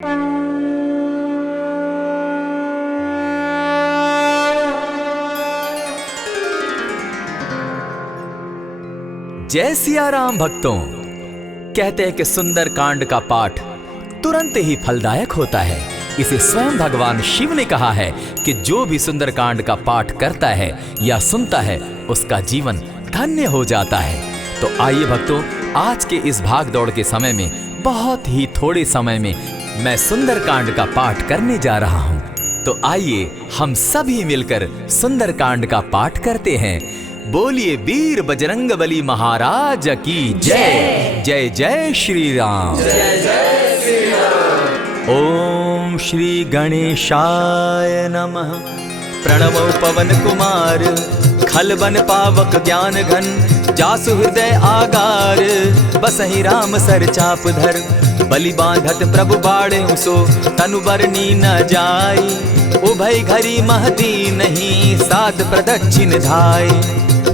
जय सिया राम भक्तों। कहते हैं कि सुंदर कांड का पाठ तुरंत ही फलदायक होता है। इसे स्वयं भगवान शिव ने कहा है कि जो भी सुंदर कांड का पाठ करता है या सुनता है उसका जीवन धन्य हो जाता है। तो आइए भक्तों, आज के इस भाग दौड़ के समय में बहुत ही थोड़े समय में मैं सुंदर कांड का पाठ करने जा रहा हूँ। तो आइए हम सभी मिलकर सुंदर कांड का पाठ करते हैं। बोलिए वीर बजरंगबली महाराज की जय। जय जय श्री राम। जय जय श्री राम। ओम श्री गणेशाय नमः। प्रणमो पवन कुमार खलबन पावक ज्ञान घन जासु हृदय आगार बसहि राम सर चाप धर बलि बांधत प्रभु बाड़े सो तनु बरनी न जाई उभय घरी महती नहीं साध प्रदक्षिण धाय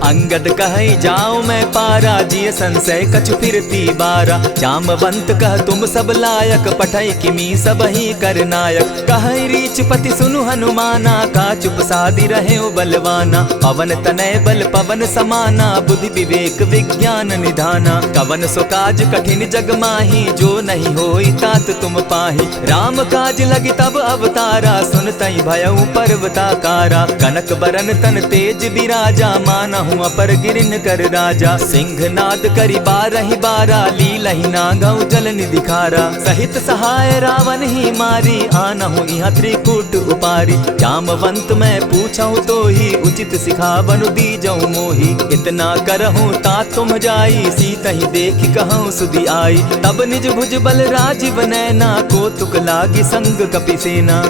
अंगद कहे जाओ मैं पारा जिय संशय कछु फिरती बारा जामवंत कह तुम सब लायक पठै किमी सब ही कर नायक कहे रीच पति सुनु हनुमाना का चुप सादी रहे बलवाना पवन तनय बल पवन समाना बुद्धि विवेक विज्ञान निधाना कवन सो काज कठिन जग माही जो नहीं होई तात तुम पाही राम काज लगी तब अवतारा सुन तई भयउ पर्वताकारा कनक बरन तन तेज बिराजा माना अपर गिरिन कर राजा सिंह नाद करी बारहि बारा लीलहि नागौ जल निधिखारा सहित सहाय रावण ही मारी आनहु इहाँ त्रिकूट उपारी जामवंत मैं पूछऊं तो ही उचित सिखावनु दीजऊं मोही इतना करहूं ता तुम जाई सीत ही देखी कहूं सुधि आई तब निज भुज बल राजीव नैना को तुक लागी संग कपिसेना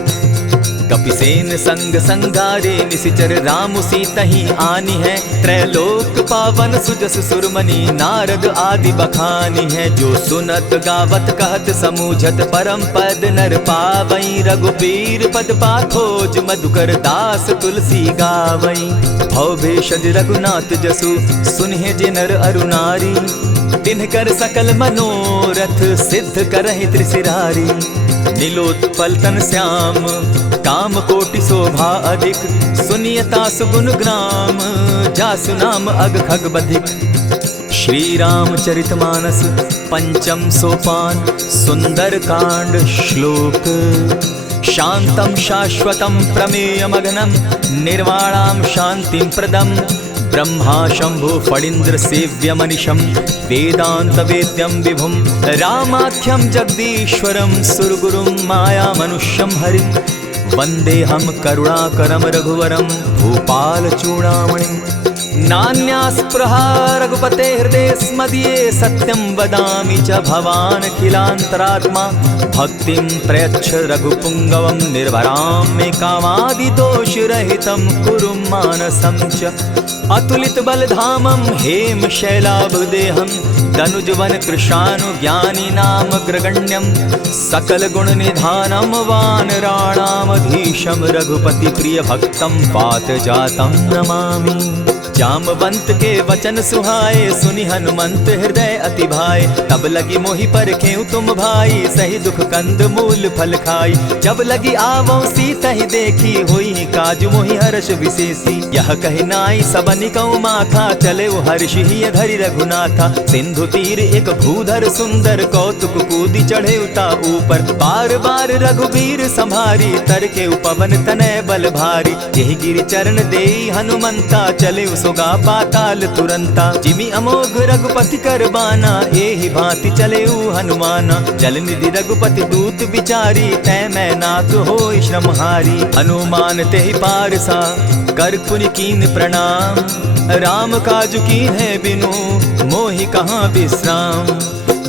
कपिसेन संग संगारे निशिचर राम सीतहि आनी है त्रैलोक पावन सुजस सुरमणि नारद आदि बखानी है जो सुनत गावत कहत समूझत परम पद नर पावई रघुबीर पद पाखोज मधुकर दास तुलसी गावई भव भेषज रघुनाथ जसु सुनहि जे नर अरु नारी तिनकर सकल मनोरथ सिद्ध करहि त्रिशिरारी नीलोत्पल तन श्याम काम कोटि शोभा अधिक सुनियता सुगुण ग्राम जासु नाम अग खग बधिक। श्री रामचरितमानस पंचम सोपान सुंदर कांड श्लोक शांतम शाश्वतम प्रमेयमग्नं निर्वाणां शांतिं प्रदम् ब्रह्मा शंभु फणीन्द्र सेव्य मनीषम वेदांत वेद्यम विभुम रामाख्यम जगदीश्वरम सुरगुरुम माया मनुष्यम हरिम वंदे हम करुणाकरम रघुवरम भूपाल चूड़ामणिम नान्यास्पृहा रघुपते हृदय स्मदीये सत्यं वदामि च भवान् खिलान्तरात्मा भक्तिं प्रयच्छ रघुपुङ्गवं निर्भरां मे कामादिदोषरहितं कुरु मानसं च अतुलित बलधामं हेम शैलाभदेहं दनुजवन कृशानु ज्ञानी नामग्रगण्यं सकल गुण निधानं वानराणामधीशं रघुपति प्रिय भक्तं पातजातं नमामि। जामवंत के वचन सुहाए सुनि हनुमंत हृदय अति भाए तब लगी मोहि परखेउ तुम भाई सही दुख कंद मूल फल खाई जब लगी आवो सीता ही देखी होई काज मोहि हर्ष विशेषी यह कहि नाई सबनि कौ माथा चले वो हर्ष ही धरि रघुनाथा सिंधु तीर एक भूधर सुंदर कौतुक कूदी चढ़े उता ऊपर बार बार रघुवीर संभारी तर के उपवन तनय बल भारी यही गिरि चरण देई हनुमंता चले सोगा पाताल तुरंता जिमि अमोघ रघुपति कर बाना एहि भांति चले हनुमाना जल निधि रघुपति दूत बिचारी तै मैं नाथ होई श्रमहारी हनुमान तेहि पारसा कर पुनि कीन प्रणाम राम काज कीन है बिनु मोहि कहाँ विश्राम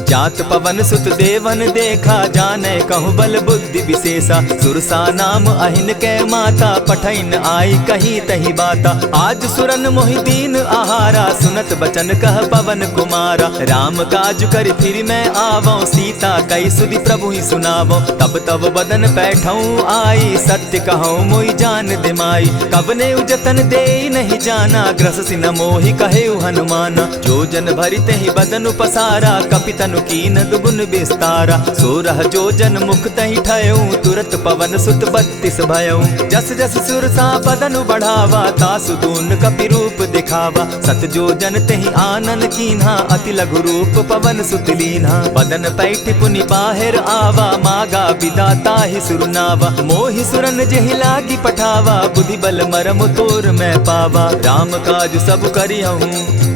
जात पवन सुत देवन देखा जाने कहु बल बुद्धि विशेषा सुरसा नाम अहिन के माता पठैन आई कहीं तही बाता आज सुरन मोहि दीन आहारा सुनत बचन कह पवन कुमारा राम काज कर फिर मैं आवो सीता कई सुधि प्रभु ही सुनावो तब तब बदन बैठऊं आई सत्य कहूँ मोहि जान दिमाई कबने उजतन दे नहीं जाना ग्रस सिन मोहि कहे हनुमाना जो जन भरित ही बदन पसारा कपितन धनु कीन दुगुन विस्तारा। 16 जोजन मुख तहि ठयऊ तुरत पवन सुत 32 भयऊ। जस जस सुरसा बदनु बढ़ावा तासु दून कपि रूप दिखावा। 7 जोजन तेहि आनन कीन्हा अति लघु रूप पवन सुत लीन्हा। बदन पैठ पुनि बाहिर आवा मागा बिदा ताहि सुरनावा। मोहि सुरन जेहि लागी पठावा बुद्धि बल मरम तोर मैं पावा। राम काज सब करिहूँ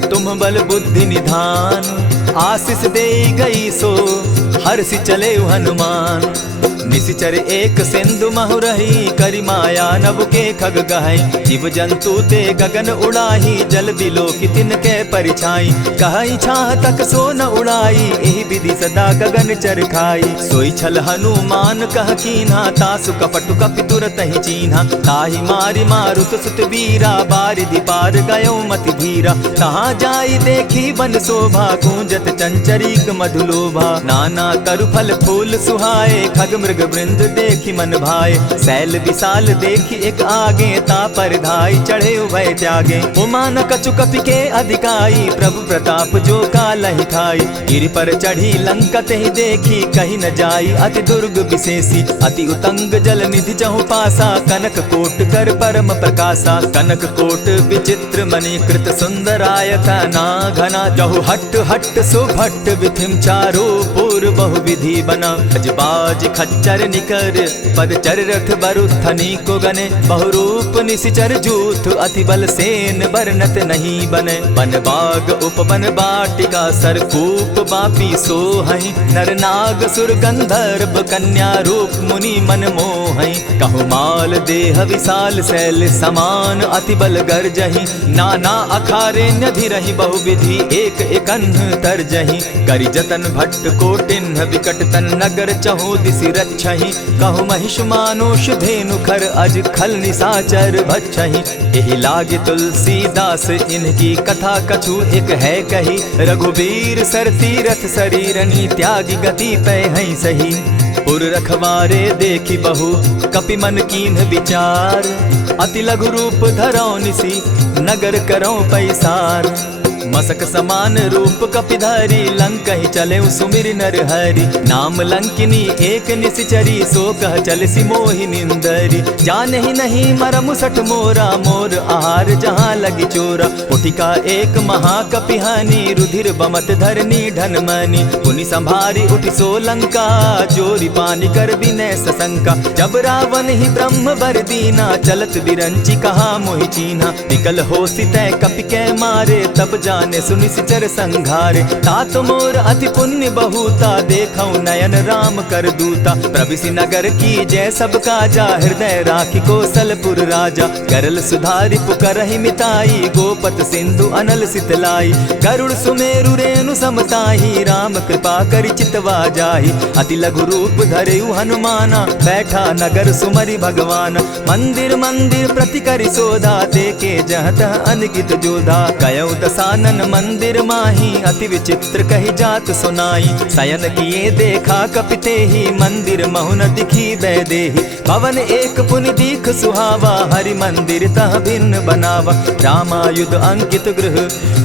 तुम बल बुद्धि निधान। आशीष दे गई सो हर्षि चले हनुमान। निशिचर एक सिंधु महु रही करि माया नभ के खग गहई। जीव जंतु ते गगन उड़ाही जल बिलो की तिनके परिछाई। कहई छाह तक सो न उड़ाई एहि विधि सदा गगन चर खाई। सोई छल हनुमान कह कीन्हा तासु कपटु कपि तुरत ही चीन्हा। ताहि मारि मारुत सुत वीरा बारिधि पार गयो मति धीरा। कहाँ जाई देखी बन शोभा गूंजत चंचरीक मधुलोभा। नाना तरु फल फूल सुहाए खग मृग वृंद देखी मन भाए। सैल विशाल देखी एक आगे ता पर धाई चढ़े उभय त्यागे। उमान कछु कपि के अधिकाई प्रभु प्रताप जो कालहि खाई। गिरि पर चढ़ी लंका तेहि देखी कहीं न जाई अति दुर्ग विशेषी। अति उतंग जल निधि चहु पासा कनक कोट कर परम प्रकाशा। कनक कोट विचित्र मणि कृत सुंदरायता ना घना। जहु हट हट सुभट विधिम चारो पूर्व बहु विधि बना। अजबाज खच्चर निकर पद चर रथ बरुथनी को गने। बहुरूप निशिचर जूथ अति बल सेन बरनत नहीं बने। बन बाग उपवन बाटिका सरकूप बापी सोहई। नर नाग सुर गंधर्व कन्या रूप मुनि मन मोहई। कहु माल देह विशाल शैल समान अति बल गर्जही। नाना अखारे नधिरहि बहुविधि एक एकन्ह तरजही। करि जतन भट्ट कोटिन्ह विकट तन नगर चहु दिसि रक्षहि। कहु महिष मानुष धेनु खर अज खल निशाचर भक्षहि। एहि लागे तुलसीदास इनकी कथा कछु एक है कही। रघुबीर सर तीरथ शरीरनी त्यागी गति पै हई सही। पुर रखवारे देखी बहु कपि मन कीन्ह विचार। अति लघु रूप धरौ निसी नगर करौ पैसार। मसक समान रूप कपिधारी लंक ही चले सुमिर नर हरि। नाम लंकिनी एक निशिचरी सो कह चल सी मोहि निंदरी। जान ही नहीं मरम सठ मोरा मोर आहार जहाँ लगी चोरा। उठिका एक महाकपिहानी रुधिर बमत धरनी ढनमनी। पुनि संभारी उठि सो लंका चोरी पानी कर बिनै सशंका। जब रावण ही ब्रह्म बर दीना चलत बिरंची कहा मोहि चीन्हा। निकल हो सितै कपि कै मारे तब जाने सुनिश्चर संघारे। तात मोर अति पुण्य बहुता देखौ नयन राम कर दूता। प्रविशि नगर की जय सब काजा हृदय राखी कौशलपुर राजा। करल सुधारि पुकरहि मिताई गोपत सिंधु अनल सितलाई। गरुड़ सुमेरु रेणु समताही राम कृपा करि चितवा जाहि। अति लघु रूप धरेउ हनुमाना बैठा नगर सुमरि भगवान। मंदिर मंदिर प्रति करि सोधा देखे जहत अनगित जोधा। कयौ दसानन मंदिर माही अति विचित्र कही जात सुनाई। शयन किए देखा कपिते ही मंदिर महु न दिखी बैदेही। भवन एक पुनि दीख सुहावा हरि मंदिर तह भिन्न बनावा। रामायुध अंकित गृह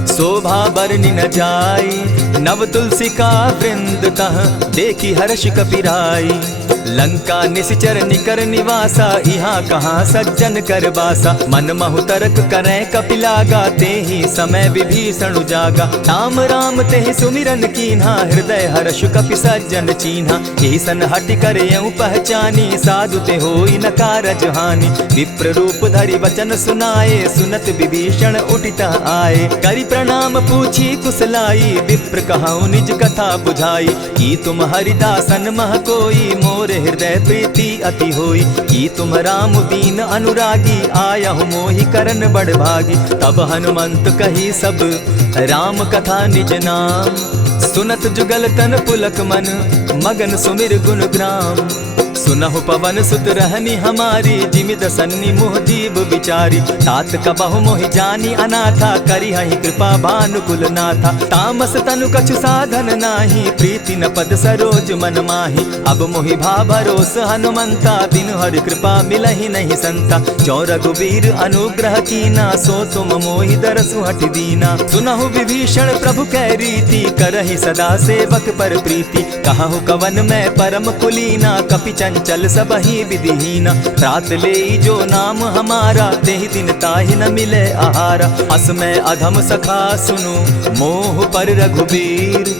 शोभा बरनि न जाई। नव तुलसी का वृंद तह देखी हर्ष कपिराई। लंका निशिचर निकर निवासा यहाँ कहाँ सज्जन कर बासा। मन महु तरक करै कपिलागा तेहि समय विभीषण जागा। राम राम तेहि सुमिरन कीन्हा हृदय हर्ष कपि सज्जन चीन्हा। एहि सन हटि कर यूं पहचानी साधु ते होई न कारज हानि। विप्र रूप धरि वचन सुनाए सुनत विभीषण उठितः आए। करि प्रणाम पूछी कुशलाई विप्र कहऊँ निज कथा बुझाई। की तुम हरिदासन मह कोई मोर हृदय प्रीति अति होई। की तुम राम दीन अनुरागी आयहु मोहि करन बड़ भागी। तब हनुमंत कही सब राम कथा निज नाम। सुनत जुगल तन पुलक मन मगन सुमिर गुण ग्राम। सुनहु पवन सुत रहनी हमारी, जिमि दसन्नी मुह जीव विचारी। तात कबहु मोहि जानी अनाथा, करी हहि कृपा भानुकुल नाथा। तामस तनु कछु साधन नाही, प्रीति न पद सरोज मन माही। अब मोहि भा भरोस हनुमंता, बिनु हरि कृपा मिलहि नहीं संता। जो रघुबीर अनुग्रह कीना, सो तुम मोहि दरसु हठि दीना। सुनहु विभीषण प्रभु कै रीति, करहि सदा सेवक पर प्रीति। कहु कवन मैं परम कुलीना, कपि चंचल सबहि विधिहीना। रात ले जो नाम हमारा, तेहि दिन ताहि न मिले आहारा। अस मैं अधम सखा सुनु, मोह पर रघुबीर।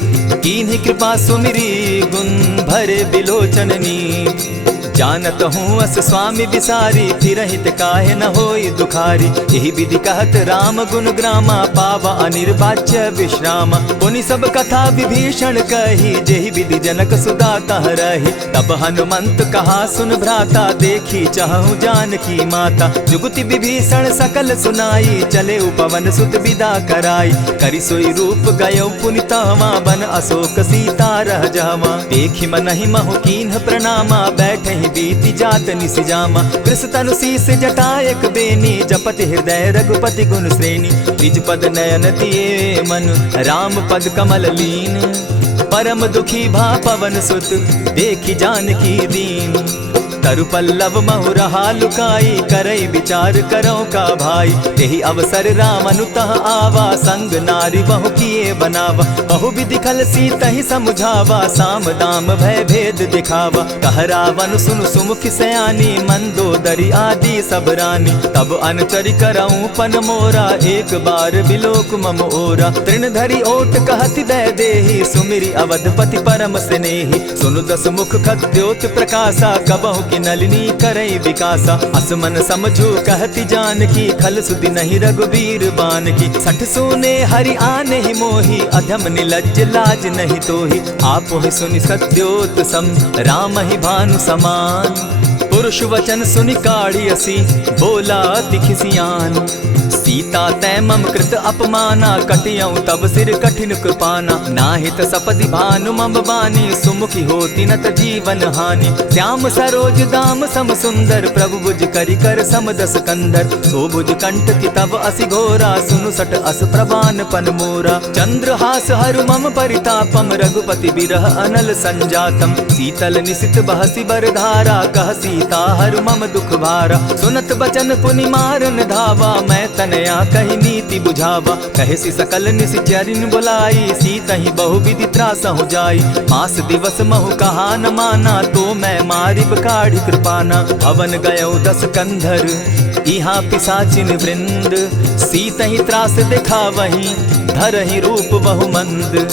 कीन्ही कृपा सुमिरी, गुण भरे बिलोचन नीर। जानत हूँ अस स्वामी बिसारी, फिरहित काहे न होई दुखारी। यही विधि कहत राम गुण ग्रामा, पावा अनिर्वाच्य विश्रामा। पुनि सब कथा विभीषण कही, जेहि विधि जनक सुता तह रही। तब हनुमंत कहा सुन भ्राता, देखी चाहूँ जानकी माता। जुगति विभीषण सकल सुनाई, चले पवन सुत विदा कराई। करि सोई रूप गयो पुनि तहवा, बन अशोक सीता रह जहवा। देखि मनहि महु कीन्ह प्रणामा, बैठहि बीति जात निसिजामा। कृष तनु शीस जटा एक बेनी, जपति हृदय रघुपति गुण श्रेणी। निज पद नयन दिए मन, राम पद कमल लीन। परम दुखी भा पवन सुत, देखि जानकी दीन। तरु पल्लव महु रहा लुकाई, करई विचार करो का भाई। यही अवसर राम अनुतः आवा, संग नारी बहु किए बनावा। बहु विधि खल सीतहि समुझावा, साम दाम भय भेद दिखावा। कह रावण सुन सुमुखि सयानी, मंदोदरी आदि सब रानी। तब अनुचरि करऊं पन मोरा, एक बार बिलोक मम ओरा। तृण धरि ओट कहति दय देहि, सुमिरि अवधपति परम स्नेही। सुनु दस मुख खद्योत प्रकाशा, कबहु नलिनी करई विकासा। असमन समझो कहति जानकी, खल सुधि नहीं रघुबीर बान की। सठ सोने हरि आने ही मोही, अधम निलज्ज लाज नहीं तोही। आपो ही सुनि सत्योत सम, राम ही भानु समान। पुरुष वचन सुनि काढ़ियसी, बोला अति खिसियान। सीता तै मम कृत अपमाना, कटियऊं तब सिर कठिन कृपाना। नाहित सपदि भानु मम बानी, सुमुखी होती नत जीवन हानि। श्याम सरोज दाम सम सुंदर, प्रभु भुज करि कर सम दस कंधर। सो भुज कंठ की तब असि घोरा, सुनु सट अस प्रवान पन मोरा। चंद्रहास हरु मम परितापम, रघुपति बिरह अनल संजातम। शीतल निशित बहसी बरधारा, कह सीता हरु मम दुख भारा। सुनत बचन पुनि मारन धावा, मैं तनया कही नीति बुझावा। कहे सकल निशिचरिन बुलाई, सीतहि बहु विधि त्रास हो जाई। मास दिवस महु कहा न माना, तो मैं मारिब काढ़ी कृपाना। भवन गयो दस कंधर, इहाँ पिशाचिन वृंद। सीतहि त्रास दिखावहि, धरहि रूप बहु मंद।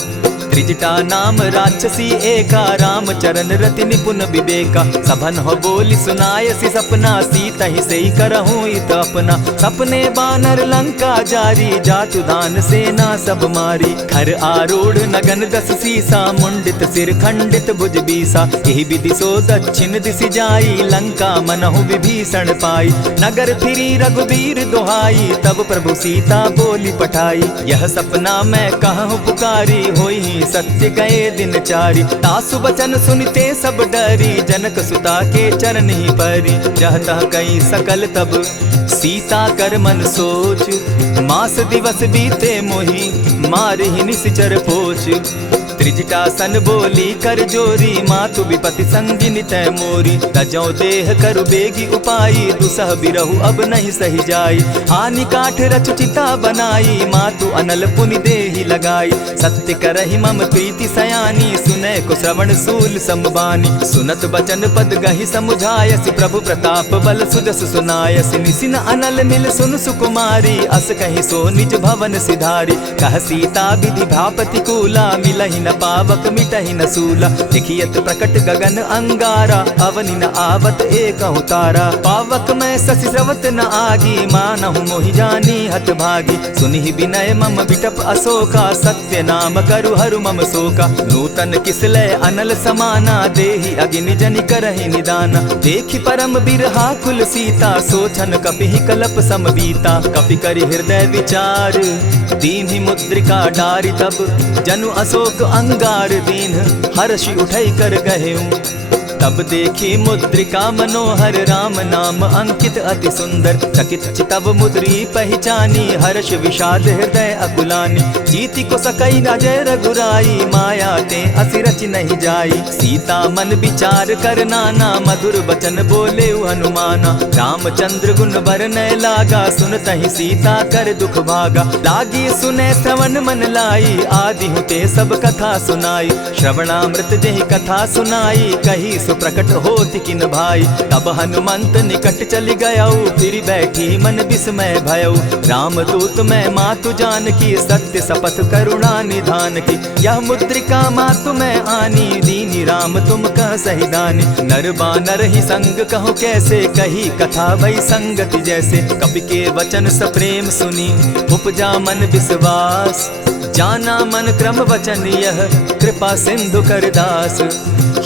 त्रिजटा नाम राक्षसी एका, राम चरण रति निपुण विवेका। सभन हो बोली सुनायसी सपना, सीतहि सेई करहूँ इत अपना। सपने बानर लंका जारी, जातु दान सेना सब मारी। खर आरूढ़ नगन दस सीसा, मुंडित सिर खंडित भुज बीसा। यही विधि सो दक्षिण दिशि जाई, लंका मनहु विभीषण पाई। नगर फिरी रघुबीर दुहाई, तब प्रभु सीता बोली पठाई। यह सपना मैं कहूँ पुकारी, होई सत्य गए दिन चारी। तासु बचन सुनते सब डरी, जनक सुता के चरण ही परी। जहता कई सकल तब सीता कर मन सोच, मास दिवस बीते मोही, मार ही निश्चर पोच। त्रिजटा सन बोली कर जोरी, मातु विपति संगिनी तै मोरी। तजौ देह करु बेगी उपाई, दुसह बिरहु अब नहीं सही जाई। हानि काठ रचु चिता बनाई, मातु अनल पुनि देहि लगाई। सत्य करहि मम प्रीति सयानी, सुनै को श्रवण सूल संबानी। सुनत बचन पद गहि समुझायसि, प्रभु प्रताप बल सुजस सुनायसि। निसिन अनल मिल सुन सुकुमारी, अस कहि सो निज भवन सिधारी। कह सीता विधि भापति कूला, मिलहि न पावक मिटहि न सूला। देखियत प्रकट गगन अंगारा, अवनि न आवत एकहु तारा। पावक मैं शशि स्रवत न आगी, मानहु मोहि जानी हत भागी। सुनिहि विनय मम विटप अशोका, सत्य नाम करु हरु मम शोका। नूतन किसलय अनल समाना, देहि अगिनि जनि करहि निदाना। देखि परम बिरहा कुल सीता, सोचन कपिहि कलप समबीता। कपि करि हृदय विचार, दीन्हि मुद्रिका डारि तब। जनु अशोक अंगार दीन, हर्षि उठै कर गहेऊं। तब देखी मुद्रिका मनोहर राम नाम अंकित अति सुंदर। चकित चितव मुद्री पहचानी हर्ष विषाद हृदय अकुलानी। जीति को सकई न जय रघुराई माया ते असि रचि नहीं जाई। सीता मन विचार कर नाना मधुर बचन बोले हनुमाना। रामचंद्र गुण बरनय लागा सुनतहि सीता कर दुख भागा। लागी सुने श्रवण मन लाई आदि हुते सब कथा सुनाई। श्रवणामृत जेहि कथा सुनाई कही सुप्रकट होति किन भाई। तब हनुमंत निकट चली गयऊ फिर बैठी मन विस्मय भयऊ। रामदूत मैं मातु जानकी सत्य शपथ करुणा निधान की। यह मुद्रिका मातु मैं आनी दीनी राम तुम कह सही दानी। नर बानर ही संग कहो कैसे कही कथा भई संगति जैसे। कपि के वचन सप्रेम सुनी उपजा मन विश्वास। जाना मन क्रम वचन यह कृपा सिंधु कर दास।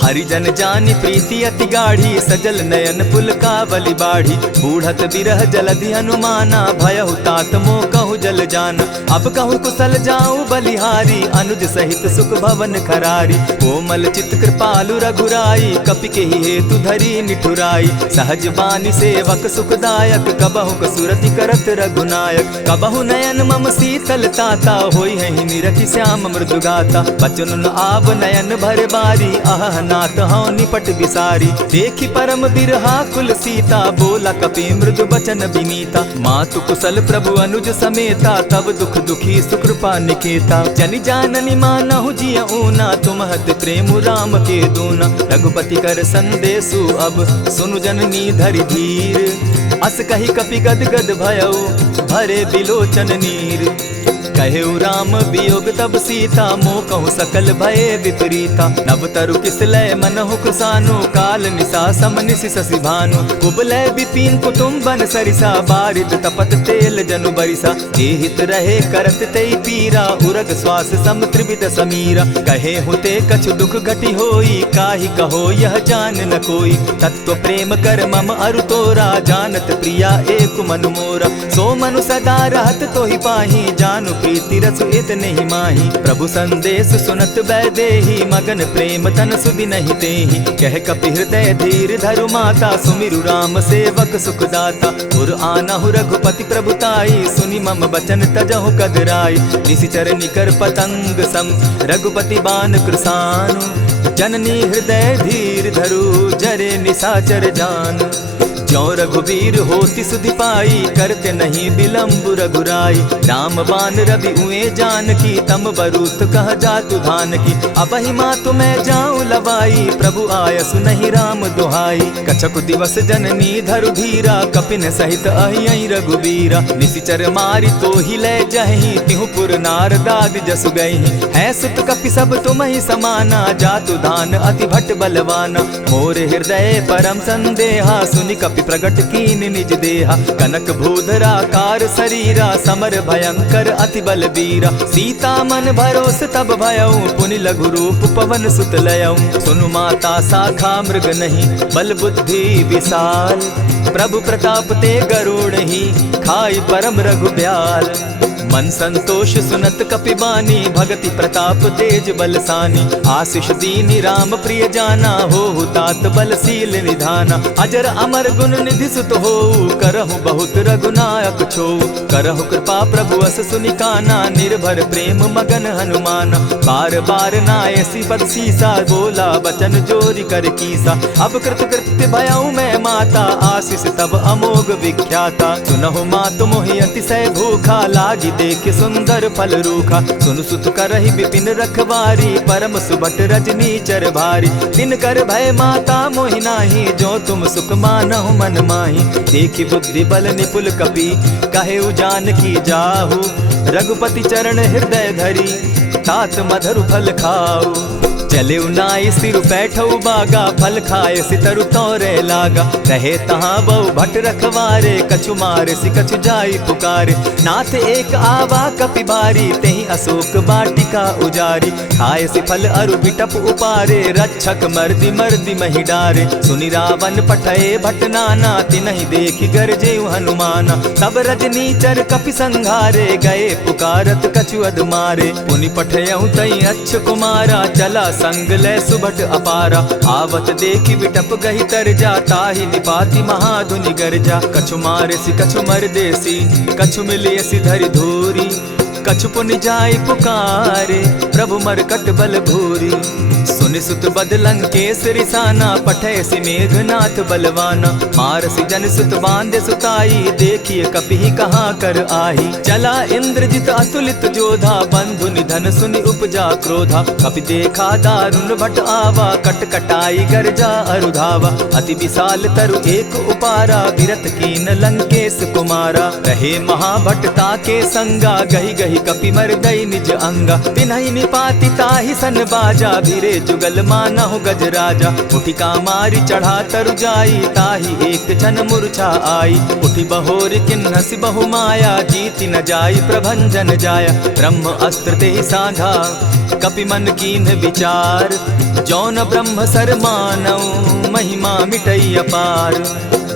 हरिजन जानी प्रीति अति गाढ़ी सजल नयन पुलकावली बाढ़ी। बूढ़त बिरह जलधि हनुमाना भयहु तात मोह कहु जल जाना। अब कहु कुशल जाऊं बलिहारी अनुज सहित सुख भवन खरारी। कोमल चित कृपालु रघुराई कपि के ही हेतु धरी निठुराई। सहज बानी सेवक सुखदायक कबहु कसुरति करत रघुनायक। कबहु नयन मम शीतल ताता होई है निरखि श्याम मृदु गाता। बचन आव नयन भर बारी आह नाथ हौ निपट बिसारी। देखी परम बिरहा कुल सीता बोला कपि मृदु बचन विनीता। मातु कुशल प्रभु अनुज समेता तब दुख दुखी सुकृपा निकेता। जनि जाननी मानहु जिय ऊना तुम्हत प्रेम राम के दूना। रघुपति कर संदेशु अब सुनु जननी धरि धीर। अस कही कपि गद गद भयऊ भरे बिलोचन नीर। कहेउ राम वियोग तब सीता मोह कहूँ सकल भये विपरीता। नव तरु किस लय मनहु कुसानु काल निशा सम निशि शशि भानु। कुबलय विपिन कुटुम्बन सरिसा बारिद तपत तेल जनु बरिसा। जेहित रहे करत तेई पीरा उरग श्वास सम त्रिविध समीरा। कहे हुते कछु दुख घटी होई काहि कहो यह जान न कोई। तत्व प्रेम कर मम अरु तोरा जानत प्रिया एक मनु मोरा। सो मनु सदा रहत तोहि पाही जानु प्रीति रस इतने ही माही। प्रभु संदेश सुनत बैदेही मगन प्रेम तन सुधि नहीं तेहि। कह कपि हृदय धीर धरु माता सुमिरु राम सेवक सुखदाता। उर आनहु रघुपति प्रभुताई सुनि मम बचन तजहु कदराई। निशिचर निकर पतंग सम रघुपति बान कृसानु। जननी हृदय धीर धरु जरे निशाचर जान। ज्यों रघुवीर होति सुधि पाई करते नहीं विलम्ब रघुराई। राम बान रवि उए जानकी तम बरूथ कह जातु धान की। अबहि मातु मैं जाऊं लवाई प्रभु आयसु नहीं राम दुहाई। कछक दिवस जननी धरु धीरा कपिन सहित अहियहि रघुवीरा। निशिचर मारी तो ही ले जहि तिहु पुर नारदादि जसु गई। है सुत कपि सब तुम ही समाना जातु धान अति भट बलवाना। मोर हृदय परम संदेहा सुनि कपि प्रगट कीन निज देहा। कनक भूधराकार शरीरा समर भयंकर अति बलबीरा। सीता मन भरोस तब भयऊ पुनि लघु रूप पवन सुत लयऊ। सुनु माता शाखा मृग नहीं बल बुद्धि विशाल। प्रभु प्रताप ते गरुड़ ही खाई परम रघुब्याल। मन संतोष सुनत कपिबानी भगति प्रताप तेज बलसानी। आशीष दीनी राम प्रिय जाना हो तात बलशील निधाना। अजर अमर गुण निधि सुत हो करहु बहुत रघुनायक छो। करहु कृपा प्रभु अस सुनिकाना निर्भर प्रेम मगन हनुमाना। बार बार नायसी पद सीसा बोला बचन जोरी कर कीसा। अब कृत कृत्य भयऊ मैं माता आशीष तब अमोघ विख्याता। सुनहु मातु मोहि अतिशय भूखा लागी देख सुंदर फल रूखा। सुन सुत करहि विपिन रखवारी परम सुबट रजनी चर भारी। दिन कर भय माता मोहि नाही जो तुम सुख मानहु मन माही। देखि बुद्धि बल निपुल कपि कहेउ जानकी जाहु। रघुपति चरण हृदय धरी तात मधुर फल खाऊ। चले नाई सिर बैठऊ बागा फल खाए सितरु तोरे लागा। रहे तहाँ बहु भट रखवारे कछु मारे सि कछु जाई पुकारे। नाथ एक आवा कपि बारी तेहि अशोक बाटिका उजारी। खाए सि फल अरु बिटप उपारे रक्षक मर्दि मर्दि महि डारे। सुनि रावण पठये भट नाना तिनहि देखि गरजेउ हनुमाना। सब रजनी चर कपि संघारे गए पुकारत कछु अध मारे। पुनि पठयउ तई अच्छ कुमारा चला संग ले सुभट अपारा। आवत देखी विटप गही तर जा, ताहि निपाति महाधुनि गर्जा। कछु मारेसी कछु मर देसी, कछु मिलियसी धरि धूरी। कछु पुनि जाई पुकारे, प्रभु मरकट बल भूरी। सुनि सुत बद लंकेश रिसाना, पठैसी मेघनाथ बलवाना। मारसी जन सुत बांधे सुताई, देखिए कपि कहाँ कर आही। चला इंद्रजित अतुलित जोधा, बंधु निधन सुनि उपजा क्रोधा। कपि देखा दारुण भट आवा, कट कटाई गर्जा अरुधावा। अति विशाल तरु एक उपारा, विरत कीन लंकेश कुमारा। रहे महाभट ताके संगा, गही गही कपि मर्दई निज अंगा। तिन्हि निपाति ताहि सन बाजा, भीरे जुगल मानहु गजराजा। उठि कामारी चढ़ा तरु जाई, ताहि एक क्षण मूर्छा आई। उठि बहोर किन्हसि बहु माया, जीति न जाई प्रभंजन जाया। ब्रह्म अस्त्र तेहि साधा, कपि मन कीन्ह विचार। जौन ब्रह्म सर मानऊ, महिमा मिटई अपार।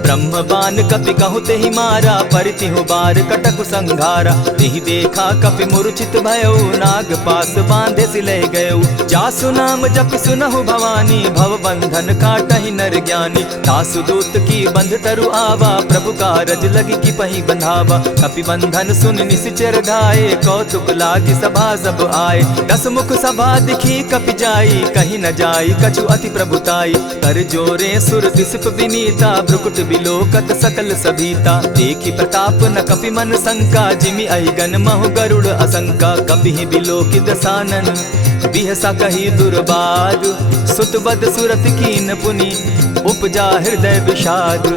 ब्रह्म बान कपि कहु तेहि मारा, परितिहु बार कटकु संघारा। तेहि देखा कपि मूर्छित भयउ, नाग पास बांधे सिले गयउ। जासु नाम जपि सुनहु भवानी, भव बंधन काटहि नर ज्ञानी। तासु दूत की बंध तरु आवा, प्रभु कारज लगी कि पहि बंधावा। कपि बंधन सुन निसिचर धाये, कौतुक लागी सभा सब आए। दस मुख सभा दिखी कपि जाई, कहीं न जाई कछु अति प्रभुताई। कर जोरे सुर दिसप विनीता, भ्रुकुट बिलोकत सकल सभीता। देखी प्रताप न कपि मन शंका, जिमि अहिगन महु गरुड़ असंका। कपि बिलोकि दसानन, बिहसा कही दुर्बाद। सुत बद सुरत कीन पुनि, उपजा हृदय विषाद।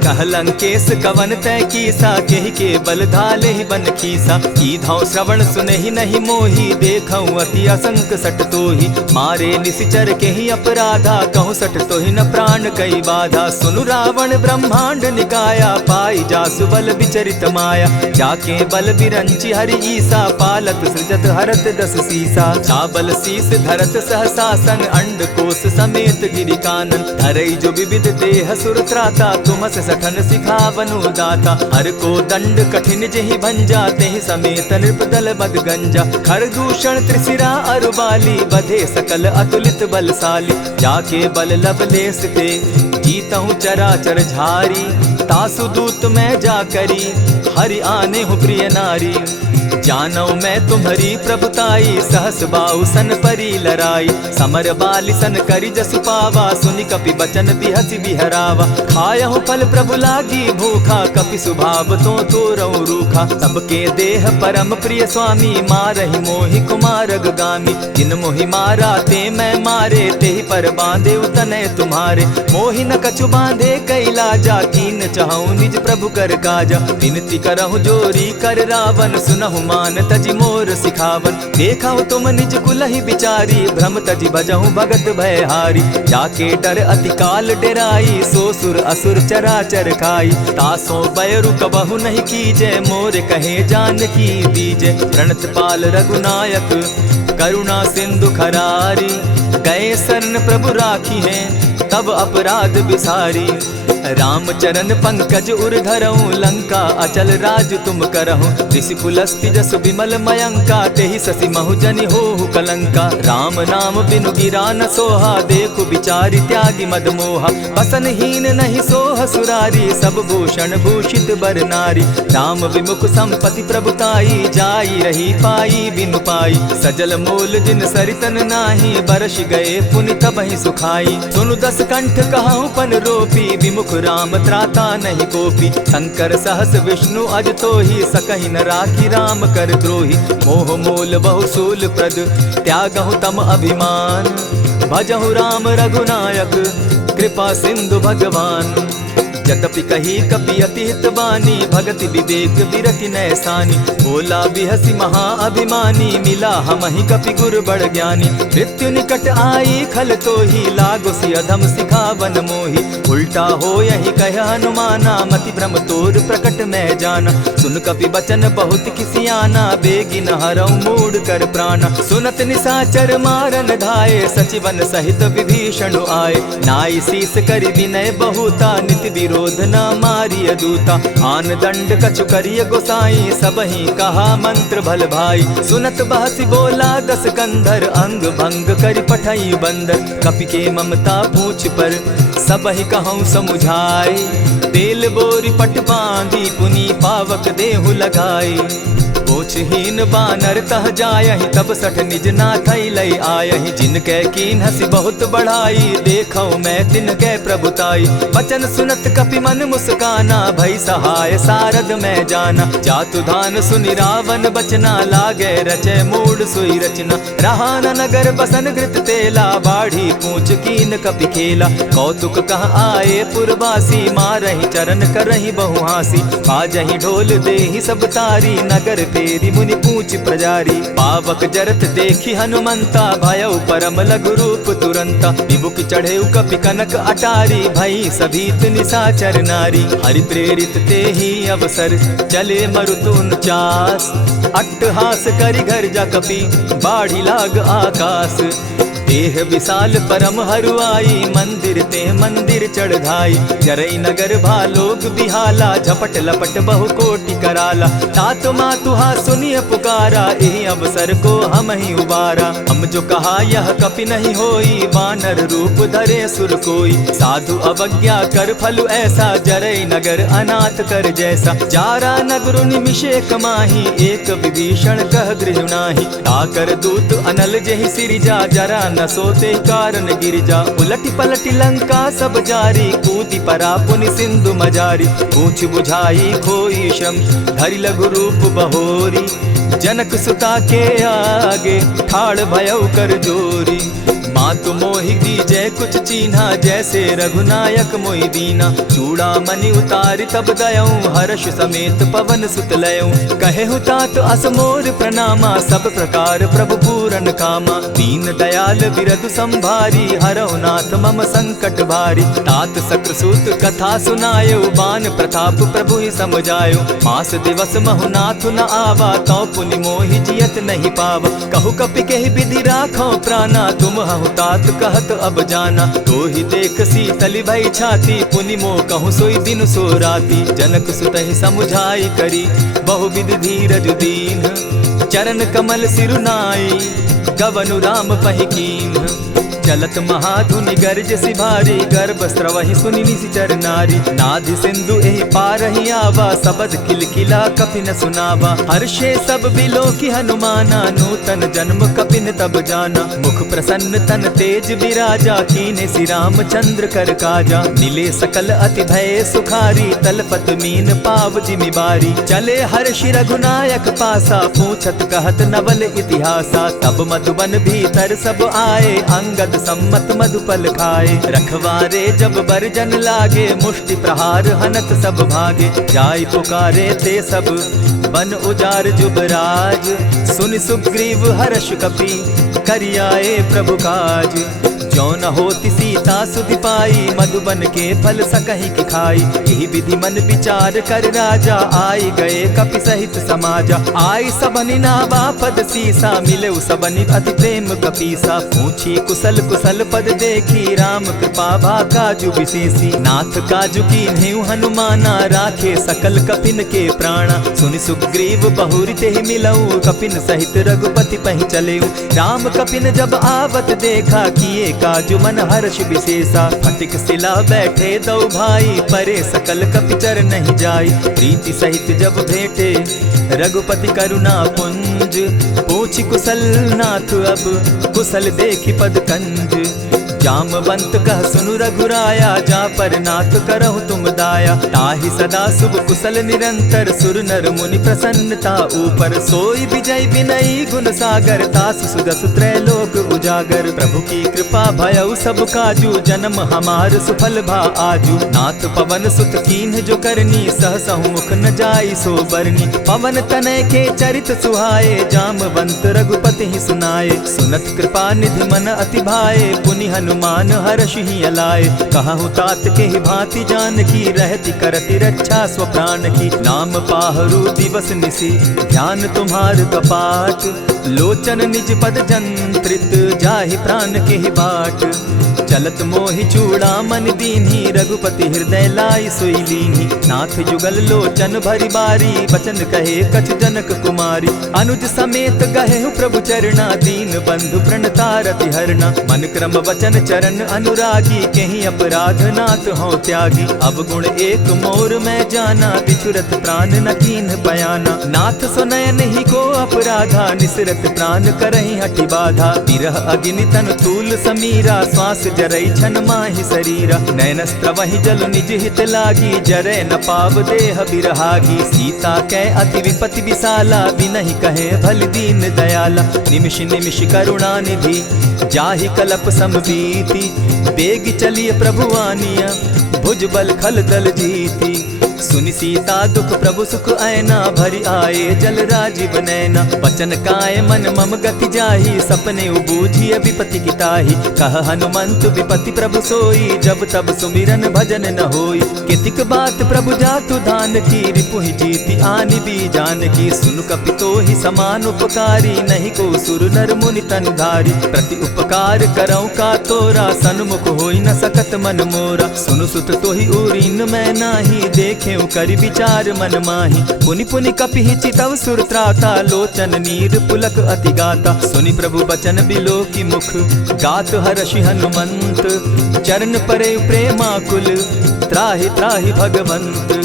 कह लंकेश कवन तय कीसा, केहि के बल धाले ही बन खीसा। कीधौ श्रवण सुनहि नहीं मोही, देखऊं अति असंक सट तोही। मारे निसिचर केहि अपराधा, कहूँ सट तोहि न प्राण कई बाधा। सुनु रावण ब्रह्मांड निकाया, पाई जासु बल विचरित माया। जाके बल बिरंचि हरि ईसा, पालत सृजत हरत दस सीसा। चाबल शीस धरत सहसासन, अंड कोश समेत गिरि कानन। धरई जो विविध देह सुर त्राता, तुमस सठन सिखावनु दाता। हर को दंड कठिन जेहि भंजा, तेहि समेत नृपदल बद गंजा। खर दूषण त्रिशिरा अरुबाली, बधे सकल अतुलित बलशाली। जाके बल लवलेस ते, जीतहु चराचर झारी। तासु दूत मैं जा करी, हरि आने हूँ प्रिय नारी। जानो मैं तुम्हारी प्रभुताई, सहस बाहु सन परी लराई। समर बाली सन करी जसु पावा, सुनि कपि बचन बिहसि बिहरावा। खायहु फल प्रभु लागी भूखा, कपि सुभाव तो तोरहु रूखा। सबके देह परम प्रिय स्वामी, मारहि मोहि कुमारग गामी। जिन मोहि मारा ते मैं मारे, तेहि पर बांधे उतने तुम्हारे। मोहि न कछु बांधे कैलाजा, कीन चहु निज प्रभु कर काजा। विनती करहु जोरी कर रावण, सुनहु मान तजि मोर सिखावन। देखहु तुम निज कुलहि बिचारी, भ्रम तजि भजहु भगत भयहारी। जाके डर अति काल डेराई, सो सुर असुर चराचर खाई। तासो बैरु कबहु नहीं कीजे, मोर कहे जानकी दीजे। प्रणत पाल रघुनायक, करुणा सिंधु खरारी। गए शरण प्रभु राखी हैं, तब अपराध बिसारी। राम चरण पंकज उर धरऊं, लंका अचल राज तुम करहूं। ऋषि पुलस्ति जस विमल मयंका, तेहि ससि महु जनि होहु कलंका। राम नाम बिनु गिरा न सोहा, देखु बिचारी त्यागी मद मोहा। बसन हीन नहीं सोह सुरारी, सब भूषण भूषित बर नारी। राम विमुख संपति प्रभुताई, जाई रही पाई बिनु पाई। सजल मोल जिन सरितन नाही, बरस गए पुनि तबहि सुखाई। सुनु दस कंठ कहूँ पन रोपी, विमुख राम त्राता नहीं कोपी। शंकर सहस विष्णु अज तोहि, सकहि न राखी राम कर द्रोही। मोह मोल बहु सूल प्रद, त्यागहु तम अभिमान। भजहु राम रघुनायक, कृपा सिंधु भगवान। यद्यपि कही कपि अति हित बानी, भगति विवेक विरति नैसानी। बोला बिहसी महा अभिमानी, मिला हमहि कपि गुर बड़ ज्ञानी। मृत्यु निकट आई खल तोहि, लागो सि अधम सिखावन मोहि। उल्टा हो यही कह हनुमाना, मति भ्रम तोर प्रकट मैं जाना। सुन कपि बचन बहुत किसियाना, बेगी न हरऊ मूड कर प्राणा। सुनत निसाचर मारन धाये, सचिवन सहित विभीषण आए। नाई शीस करि विनय बहुता, नित विरोध क्रोध न मारिय दूता। आन दंड कछु करिय गोसाई, सबहि कहा मंत्र भल भाई। सुनत बहसी बोला दस कंधर, अंग भंग करि पठई बंदर। कपि के ममता पूछ पर, सबहि कहूँ समुझाए। तेल बोरी पट बांधी, पुनि पावक देहु लगाई। पूछहीन बानर तह जायहि, तब सठ निज नाथ लई आयहि। जिनके कीन हसी बहुत बढ़ाई, देखौ मैं तिनके प्रभुताई। बचन सुनत कपि मन मुस्काना, भई सहाय सारद मैं जाना। जातु धान सुनि रावण बचना, लागे रचे मूड सोई रचना। रहा न नगर बसन घृत तेला, बाढ़ी पूछ कीन कपि खेला। कौतुक कह आए पुरवासी, मारहि चरण करहि बहु हासी। बाजहि ढोल देहि सब तारी, नगर तेरी मुनि पूछ प्रजारी। पावक जरत देखी हनुमंता, भयउ परम लघु रूप तुरंता। विमुख चढ़े कपि कनक अटारी, भई सभीत निशाचर नारी। हरि प्रेरित ते ही अवसर, चले मरुत 49। अट्टहास करि घर जा कपि, बाढ़ी लाग आकाश। देह विशाल परम हरुआई, मंदिर ते मंदिर चढ़ाई। जरई नगर भालोग बिहाला, झपट लपट बहु कोटि कराला। तात मातुहा सुनिय पुकारा, एहि अवसर को हम ही उबारा। हम जो कहा यह कपि नहीं होई, बानर रूप धरे सुर कोई। साधु अवज्ञा कर फल ऐसा, जरई नगर अनाथ कर जैसा। जारा नगर निमिषे कमाही, एक विभीषण कह गृह नाही। ताकर दूत अनल जेहि सिरिजा, जरा न सोते कारण गिरिजा। उलटी पलटी लंका सब जारी, कूदी परा पुनि सिंधु मजारी। पूछ बुझाई खोई श्रम, धरि लघु रूप बहोरी। जनक सुता के आगे, ठाड़ भयउ कर जोरी। मातु मोहि दीजै कुछ चीन्हा, जैसे रघुनायक मोहि दीना। चूड़ामणि उतारि तब दयऊँ, हर्ष समेत पवन सुत लयऊँ। कहेहु तात असमोर प्रणामा, सब प्रकार प्रभु पूरन कामा। दीन दयाल बिरदु संभारी, हरौ नाथ मम संकट भारी। तात सक्रसूत कथा सुनायो, बान प्रताप प्रभु ही समझायो। मास दिवस महु नाथ न आवा, तौ पुनि मोहि जियत नहीं पावा। कहु कपि केहि विधि राखो प्राणा, तुम हहु तात कहत अब जाना। तो ही देख शीतल भई छाती, पुनि मो कहूँ सोई दिन सो राती। जनक सुतहि समुझाई करी, बहुविधि धीरज दीन। चरण कमल सिरुनाई, गवनु राम पहि कीन। चलत महाधुनि गर्ज सिभारी, गर्भ स्रवहि सुनि निशिचर नारी। नाधि सिंधु एहि पारहि आवा, सबद किलकिला कपि न सुनावा। हर्षे सब बिलोकी हनुमाना, नूतन जन्म कपिन तब जाना। मुख प्रसन्न तन तेज विराजा, कीने श्री रामचंद्र कर काजा। मिले सकल अति भय सुखारी, तलपत मीन पाव जिमि बारी। चले हर्षि रघुनायक पासा, पूछत कहत नवल इतिहासा। तब मधुबन भीतर सब आए, अंगद सम्मत मधुपल खाए। रखवारे जब बरजन लागे, मुष्टि प्रहार हनत सब भागे। जाय पुकारे ते सब, बन उजार जुबराज। सुनि सुग्रीव हर्ष कपि, करियाए प्रभु काज। जो न होती सीता सुधि पाई, मधुबन के फल सकहि की खाई। यही विधि मन विचार कर राजा, आई गए कपि सहित समाजा। आई सबनि नावा पद सीसा, मिले सबनि अति प्रेम कपीसा। पूछी कुशल कुशल पद देखी, राम कृपा भा काजु विशेषी। नाथ काजु कीन्हेउ हनुमाना, राखे सकल कपिन के प्राणा। सुनि सुग्रीव बहुरि तेहि मिलऊ, कपिन सहित रघुपति पहि चलेऊ। राम कपिन जब आवत देखा, किए काजु मन हर्ष विशेषा। फटिक सिला बैठे दो भाई, परे सकल कपिचर नहीं जाई। प्रीति सहित जब भेटे, रघुपति करुणा पुंज। पूछि कुशल नाथ अब, कुशल देखि पद कंज। जामवंत कह सुनु रघुराया, जा पर नाथ करहु तुम दाया। ताहि सदा शुभ कुशल निरंतर, सुर नर मुनि प्रसन्नता ऊपर। सोई विजय विनयी गुण सागर, तास सुदस त्रैलोक उजागर। प्रभु की कृपा भयउ सब काजू, जन्म हमार सुफल भा आजू। नाथ पवन सुत कीन्ह जो करनी, सहसहु मुख न जाई सो बरनी। पवन तनय के चरित सुहाए, जामवंत रघुपति ही सुनाए। सुनत कृपा निधि मन अति भाए, पुनि हनुमान मान हर्ष ही अलाए। कहूँ तात के ही भांति जान की रहती करती रक्षा स्व प्राण की। नाम पाहरू दिवस निसी ध्यान तुम्हार कपाट, लोचन निज पद जंत्रित जाहि प्राण के ही बाट। चलत मोहि चूड़ा मन दीन्ही रघुपति हृदय लाई सोई लीन्ही। नाथ जुगल लोचन भरी बारी बचन कहे कछ जनक कुमारी। अनुज समेत गहे प्रभु चरणा दीन बंधु प्रणतारति हरना। मन क्रम वचन चरण अनुरागी कहीं अपराध नाथ हो त्यागी। अब गुण एक मोर में जाना बिछुरत प्राण न कीन बयाना। नाथ सुनयन ही को अपराधा निसरत प्राण करहि हटि बाधा। विरह अग्नि तन तूल समीरा श्वास जरई छन माहि शरीरा। नैनस्त्र वही जल निज हित लागी जरे न पाव देह बिरहागी। सीता कै अति विपति विशाला बिनहि कहे भल दीन दयाला। निमिष निमिष करुणा निधि जाहि कलप समबीति। बेग चलिए प्रभु आनिया भुज बल खल दल जीती। सुनि सीता दुख प्रभु सुख ऐना भरी आए जल राजीव नैना। वचन काय मन मम गति जाहि सपने उबूझिय विपति किताहि। कह हनुमंत विपति प्रभु सोई जब तब सुमिरन भजन न होई। कितिक बात प्रभु जातु धान की रिपुहि जीति आनि भी जान की। सुनु कपितो ही समान उपकारी नहीं को सुर नर मुनि तन धारी। प्रति उपकार करौ का तोरा सन्मुख होई न सकत मन मोरा। सुनु सुत तोहि उरीन मैं नाही देखे करि विचार मन माही। पुनि पुनि कपिहि चितव सुर त्राता लोचन नीर पुलक अति गाता। सुनि प्रभु बचन बिलो की मुख गात हर्षि हनुमंत। चरण परे प्रेमाकुल त्राहि त्राहि भगवंत।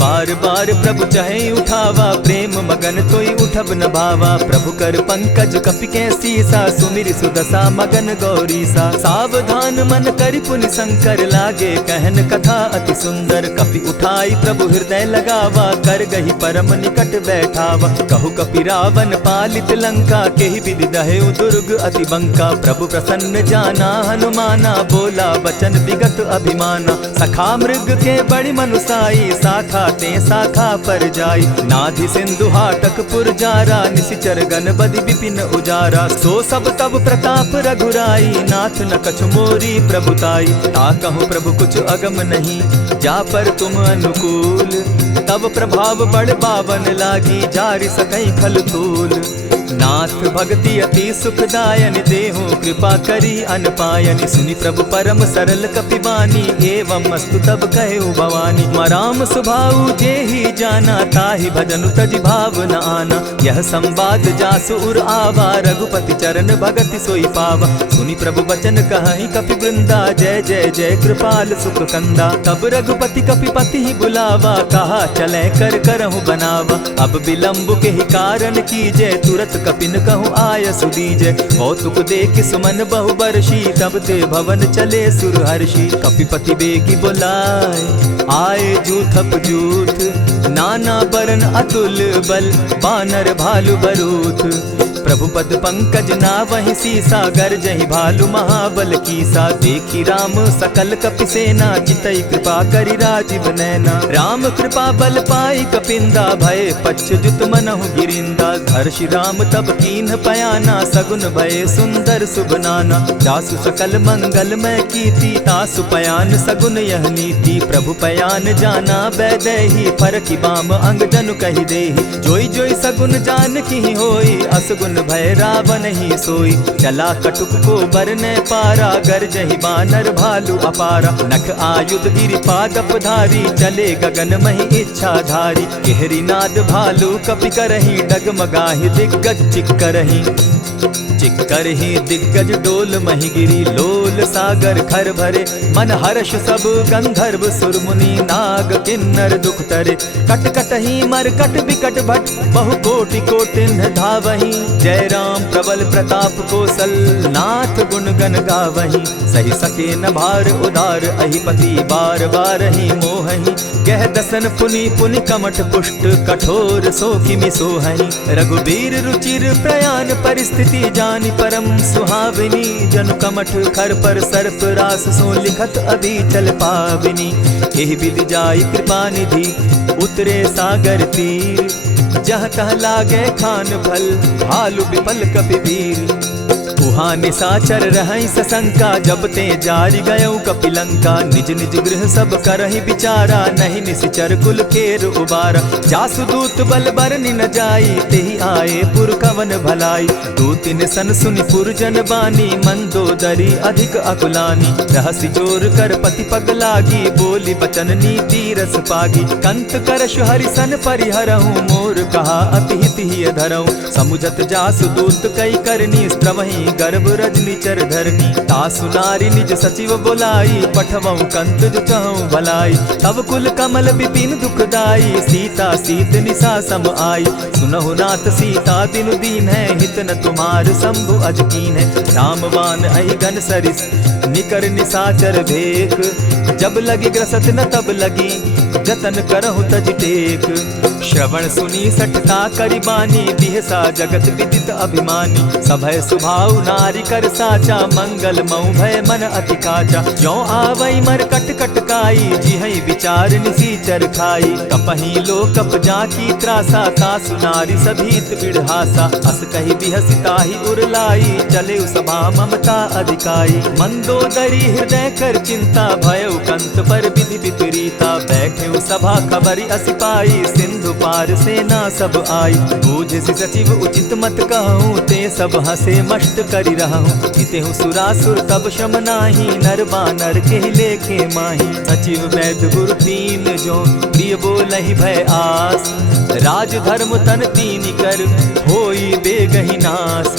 बार बार प्रभु चाहे उठावा प्रेम मगन तोई उठब न भावा। प्रभु कर पंकज कपि के सीसा सुमिर सुदशा मगन गौरीसा। सावधान मन करि पुनि शंकर लागे कहन कथा अति सुंदर। कपि उठाई प्रभु हृदय लगावा कर गही परम निकट बैठावा। कहु कपि रावण पालित लंका केहि विधि दहेउ दुर्ग अति बंका। प्रभु प्रसन्न जाना हनुमाना बोला बचन विगत अभिमाना। सखा मृग के बड़ी मनुसाई शाखा ते शाखा पर जाई। नाधि सिंधु हाटक पुर जारा निशिचर गण बदि विपिन उजारा। सो सब तब प्रताप रघुराई नाथ न कछु मोरी प्रभुताई। ता कहूँ प्रभु कुछ अगम नहीं जा पर तुम अनुकूल। तब प्रभाव बड़ बावन लागी जारि सकई खल तूल। नाथ भक्ति अति सुखदायन देहु कृपा करी अनपायनि। सुनि प्रभु परम सरल कपिबानी एवं अस्तु तब कहे भवानी। मराम सुभाऊ जेहि जाना ताहि भजनु तजि भाव न आना। यह संवाद जासु उर आवा रघुपति चरण भगति सोई पावा। सुनि प्रभु बचन कहि कपि वृंदा जय जय जय कृपाल सुख कंदा। तब रघुपति कपिपति ही बुलावा कहा चले कर करहु बनावा। अब विलंब के ही कारण कीजय तुरत कपिन कहूँ आय सुदीजय। कौतुक देख सुमन बहु बरसी तब ते भवन चले सुर हर्षि। कपिपति बेगी बुलाए आए जूथप जूथ। नाना बरन अतुल बल बानर भालु बरूथ। प्रभु पद पंकज ना वही सीसा गर्जहि भालु महाबल कीसा। देखी राम सकल कपि सेना चितई कृपा करि राजीव नैना। राम कृपा बल पाई कपिंदा भय पच्युत मनहु गिरिंदा। हर्षि राम तब कीन्ह पयाना सगुन भय सुंदर शुभ नाना। जासु सकल मंगल में कीति तासु पयान सगुन यह नीति। प्रभु पयान जाना बैदेही फरकि बाम अंग जनु कहि देहि। जोई जोई सगुन जान की होई असगुन भय रावण ही सोई। चला कटुक को बरने पारा गरजहि बानर भालु अपारा। नख आयुध गिरिपादप धारी चले गगन महि इच्छा धारी। केहरी नाद भालु कपि करहि डगमगाहि दिग्गज चिक्करहि। चिक्करहि दिग्गज डोल महि गिरी लोल सागर खर भरे। मन हर्ष सब गंधर्व सुर मुनि नाग किन्नर दुख तरे। कट कटहि मरकट बिकट भट बहु कोटि कोटिन्ह धावहि। जय राम प्रबल प्रताप कौशल नाथ गुण गण गावहि। सही सके न भार उदार अहिपति बार बार ही मोहहि। कह दसन पुनि पुनि कमठ पुष्ट कठोर सो किमि सोहहि। रघुबीर रुचिर प्रयाण परिस्थिति जानि परम सुहाविनी। जनु कमठ खर पर सर्प रास सो लिखत अभी चल पाविनी। एहि विधि जाई कृपा निधि उतरे सागर तीर। जह तह लागे खान भल भालु विपल कपि वीर। उहाँ निशाचर रहई सशंका, जब ते जारी गयऊ कपिलंका। निज निज गृह सब करहि विचारा, नहीं निशिचर कुल केर उबारा। जासुदूत बल बरनि न जाई, तेहि आए पुर कवन भलाई। दूतिन सन सुनि पुरजन बानी, मंदोदरी अधिक अकुलानी। रहसि जोर कर पति पग लागी, बोली बचन नीति रस पागी। कंत करशु हरिसन परिहरहूँ, मोर कहा अति हित ही धरऊँ। समुझत जासुदूत कई करनी, स्त्रमहि गर्भ रजनी चर धरनी। तासु नारी निज सचिव बोलाई, पठवऊँ कंत जो चहूँ भलाई। तब कुल कमल विपिन दुखदाई, सीता सीत निशा सम आई। सुनहु नाथ सीता दिनु दीन है, हित न तुम्हार शंभु अजकीन है। रामवान अहि गन सरिस निकर निशाचर भेक, जब लगी ग्रसत न तब लगी जतन करहु तज टेक। श्रवण सुनी सठता करिबानी, बिहसा जगत विदित अभिमानी। सभय सुभाव नारी कर साचा, मंगल मऊ भय मन अति काचा। जो आवई मर कट कट काई, जिहई विचार निसीचर खाई। कपही लो कप जाकी त्रासा, तासु नारी सभीत बिढ़ासा। अस कही बिहसिताही उरलाई, चले सभा ममता अधिकाई। मंदोदरी हृदय कर चिंता, भयउ कंत पर विधि विपरीता। बैठे सभा खबरी असिपाई, सिंधु पार सेना सब आई। बूझसि सचिव उचित मत कहूँ, ते सब हसे मष्ट करि रहूँ। इतेहु सुरासुर तब श्रम नाही, नर बानर के लेखे माही। सचिव वैद्य गुरु तीन जो, प्रिय बोलहि भय आस। राज धर्म तन तीन कर, होई बेगहि नास।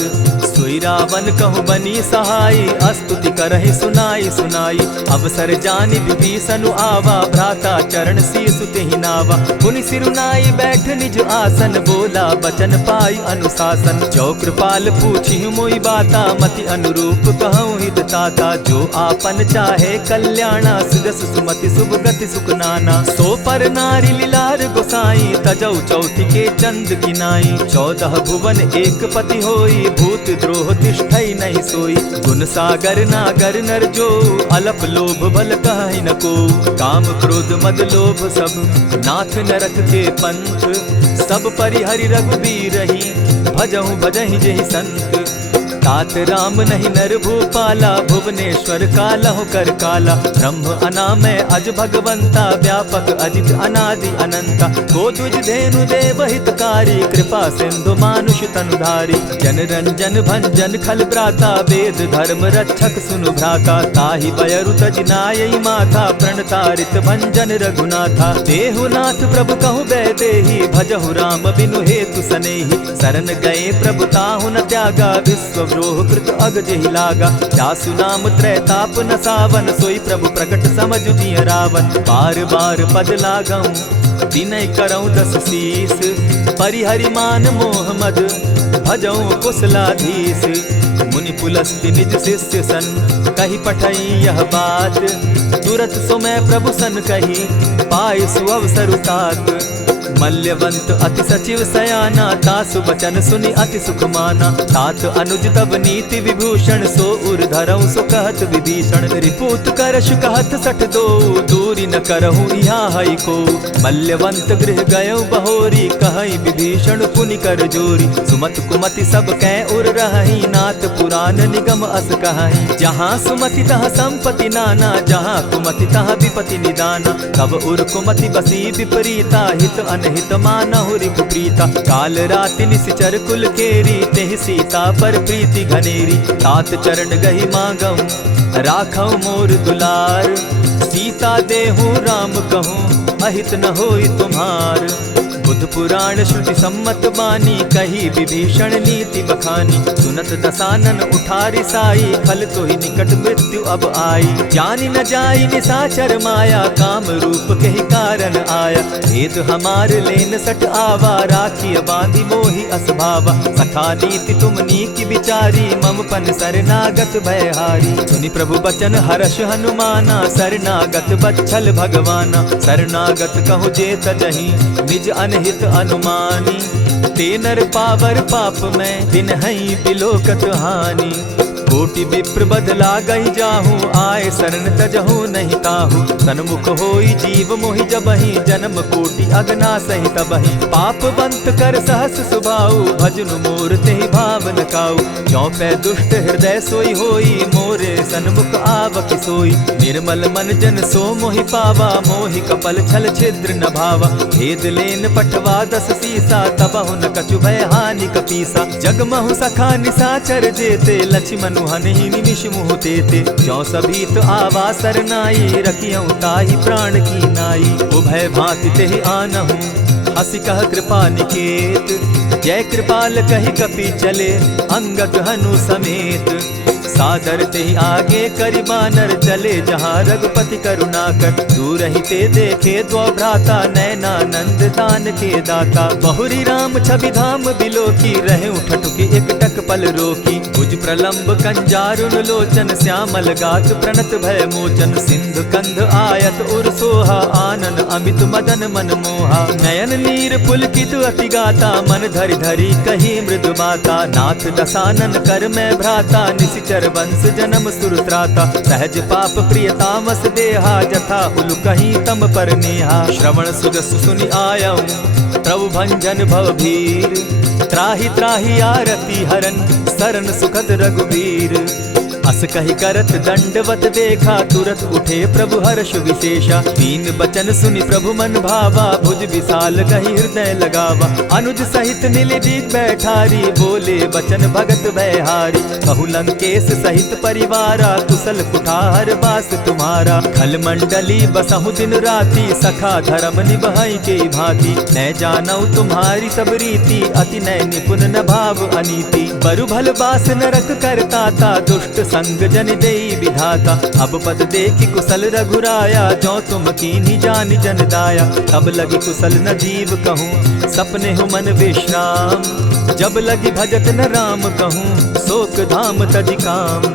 सोई रावण कहु बनी सहाई, अस्तुति करहि सुनाई सुनाई। अवसर जानि विभीषण आवा, भ्राता चरण शीसु तेहि नावा। पुनि सिरुनाई बैठ निज आसन, बोला बचन पाई अनुशासन। जो कृपाल पूछि मोई बाता, मति अनुरूप कहूँ हित ताता। जो आपन चाहे कल्याणा, सुजस सुमति शुभ गति सुख नाना। सो पर नारी लीलार गोसाई, तजौ चौथि के चंद किनाई। 14 भुवन एक पति होई, भूत द्रोह तिष्ठई नहीं सोई। गुण सागर नागर नर जो, अलप लोभ बल कहि न को। काम क्रोध मद लोभ सब, नाथ नरक के पंथ। सब परिहरि रघुबीरहि, भजहु भजहि जेहि संत। तात राम नहीं नर भूपाला, भुवनेश्वर कालहु कर काला। ब्रह्म अनामय अज भगवंता, व्यापक अजित अनादि अनंता। को द्विज धेनु देव हितकारी, कृपा सिंधु मानुष तनुधारी। जन रंजन भंजन खल भ्राता, वेद धर्म रक्षक सुनु भ्राता। ताहि बयरु तज नायई माथा, प्रणतारित भंजन रघुनाथा। देहुनाथ प्रभु कहु बैदेही, भजहु राम बिनु हेतु सनेही। शरण गए प्रभु ताहु न त्यागा, विश्व द्रोह कृत अग जेहि लागा। जासु नाम त्रैताप न सावन, सोई प्रभु प्रकट समझ जिय रावण। बार बार पद लागऊं, विनय करऊं 10 शीस। परिहरि मान मोह मद, भजऊं कुशलाधीश। मुनि पुलस्ति निज शिष्य सन, कही पठई यह बात। तुरत सो मैं प्रभु सन कही, पाय सुअवसर तात। मल्यवंत अति सचिव सयाना, तासु बचन सुनि अति सुख माना। तात अनुज तब नीति विभूषण, सो उर धरऊं सो कहत विभीषण। रिपुत करश कहत सठ दो, दूरी न करहूँ यहाँ हई को। मल्यवंत गृह गयऊ बहोरी, कहई विभीषण पुनि कर जोरी। सुमत कुमति सब कै उर रहई, नाथ पुराण निगम अस कहई। जहाँ सुमति तहाँ संपत्ति नाना, जहाँ कुमति तहाँ विपति निदाना। तब उर कुमति बसी विपरीता, हित अनहित मानहु रिपु प्रीता। काल राति निशिचर कुल केरी, तेहि सीता पर प्रीति घनेरी। तात चरण गहि मांगऊं, राखऊं मोर दुलार। सीता देहूँ राम कहूँ, अहित न होई तुम्हार। बुध पुराण श्रुति सम्मत बानी, कही विभीषण नीति बखानी। सुनत दसानन उठारी साई, खल तो ही निकट मृत्यु अब आई। जानी न जाई निशाचर माया, काम रूप के ही कारण आया। भेद हमार लेन सट आवा, राखी बांधी मोहि असभावा। सखा नीति तुम नीति विचारी, मम पन शरणागत भयहारी। सुनि प्रभु बचन हर्ष हनुमाना, शरणागत बच्छल भगवाना। शरणागत कहु जे तजहि, निज अनहित अनुमानी। ते नर पावर पाप में, दिन हई बिलोकत हानि। कोटि विप्र बदला गई जाहूँ, आए शरण तजहू नहीं ताहू। सन्मुख होई जीव मोहि जबहि, जन्म कोटि अगना सही तबहि। पाप बंत कर सहस सुभाऊ, भजनु मोर तेहि भावन काऊ। ज्यों पै दुष्ट हृदय सोई होई, मोरे सन्मुख आवक सोई। निर्मल मन जन सो मोहि पावा, मोहि कपल छल छिद्र न भावा। भेद लेन पठवा दस सीसा, तबहु न कछु भय हानि कपीसा। जगमहु सखा निसाचर जेते, लक्ष्मण हनहि निमिष मुह तेते। ज्यों सभीत आवा सरनाई, रखियौ ताहि प्राण की नाई। उभय भांति तेहि आनहु, हसी कह कृपा निकेत। जय कृपाल कहि कपि चले, अंगद हनु समेत। सादर तेहि आगे करि बानर, चले जहाँ रघुपति करुणाकर। दूर ही ते देखे द्वौ भ्राता, नयनानंद दान के दाता। बहुरी राम छवि धाम बिलोकी, रहे ठठुकी एकटक पल रोकी। भुज प्रलंब कंजारुन लोचन, श्यामल गात प्रणत भय मोचन। सिंधु कंध आयत उर सोहा, आनन अमित मदन मन मोहा। नयन नीर पुलकित अति गाता, मन धरि धरि कही मृदु बाता। नाथ दसानन कर मैं भ्राता, निशिचर वंश जन्म सुरत्राता। सहज पाप प्रियतामस देहा, जथा उलु कहीं तम पर नेहा। श्रवण सुजस सुनि आयऊ, प्रभु भंजन भव भीर। त्राहि त्राहि आरती हरन, सरन सुखद रघुबीर। अस कहि करत दंडवत देखा, तुरत उठे प्रभु हर्ष विशेषा। तीन बचन सुनि प्रभु मन भावा, भुज विशाल कहि हृदय लगावा। अनुज सहित नीलदीप बैठारी, बोले बचन भगत भयहारी। कहु लंकेश सहित परिवारा, कुशल कुठार बास तुम्हारा। खल मंडली बसहु दिन राति, सखा धर्म निभाई के भांति। न जानऊ तुम्हारी सब रीति, अति नय निपुण न भाव अनीति। बरु भल बास नरक करताता, दुष्ट संग जन देई विधाता। अब पद देखि कुशल रघुराया, जो तुम कीन्ही जानि जन दाया। तब लगी कुशल न जीव कहूँ, सपने हो मन विश्राम। जब लगी भजत न राम कहूँ, शोक धाम तजि काम।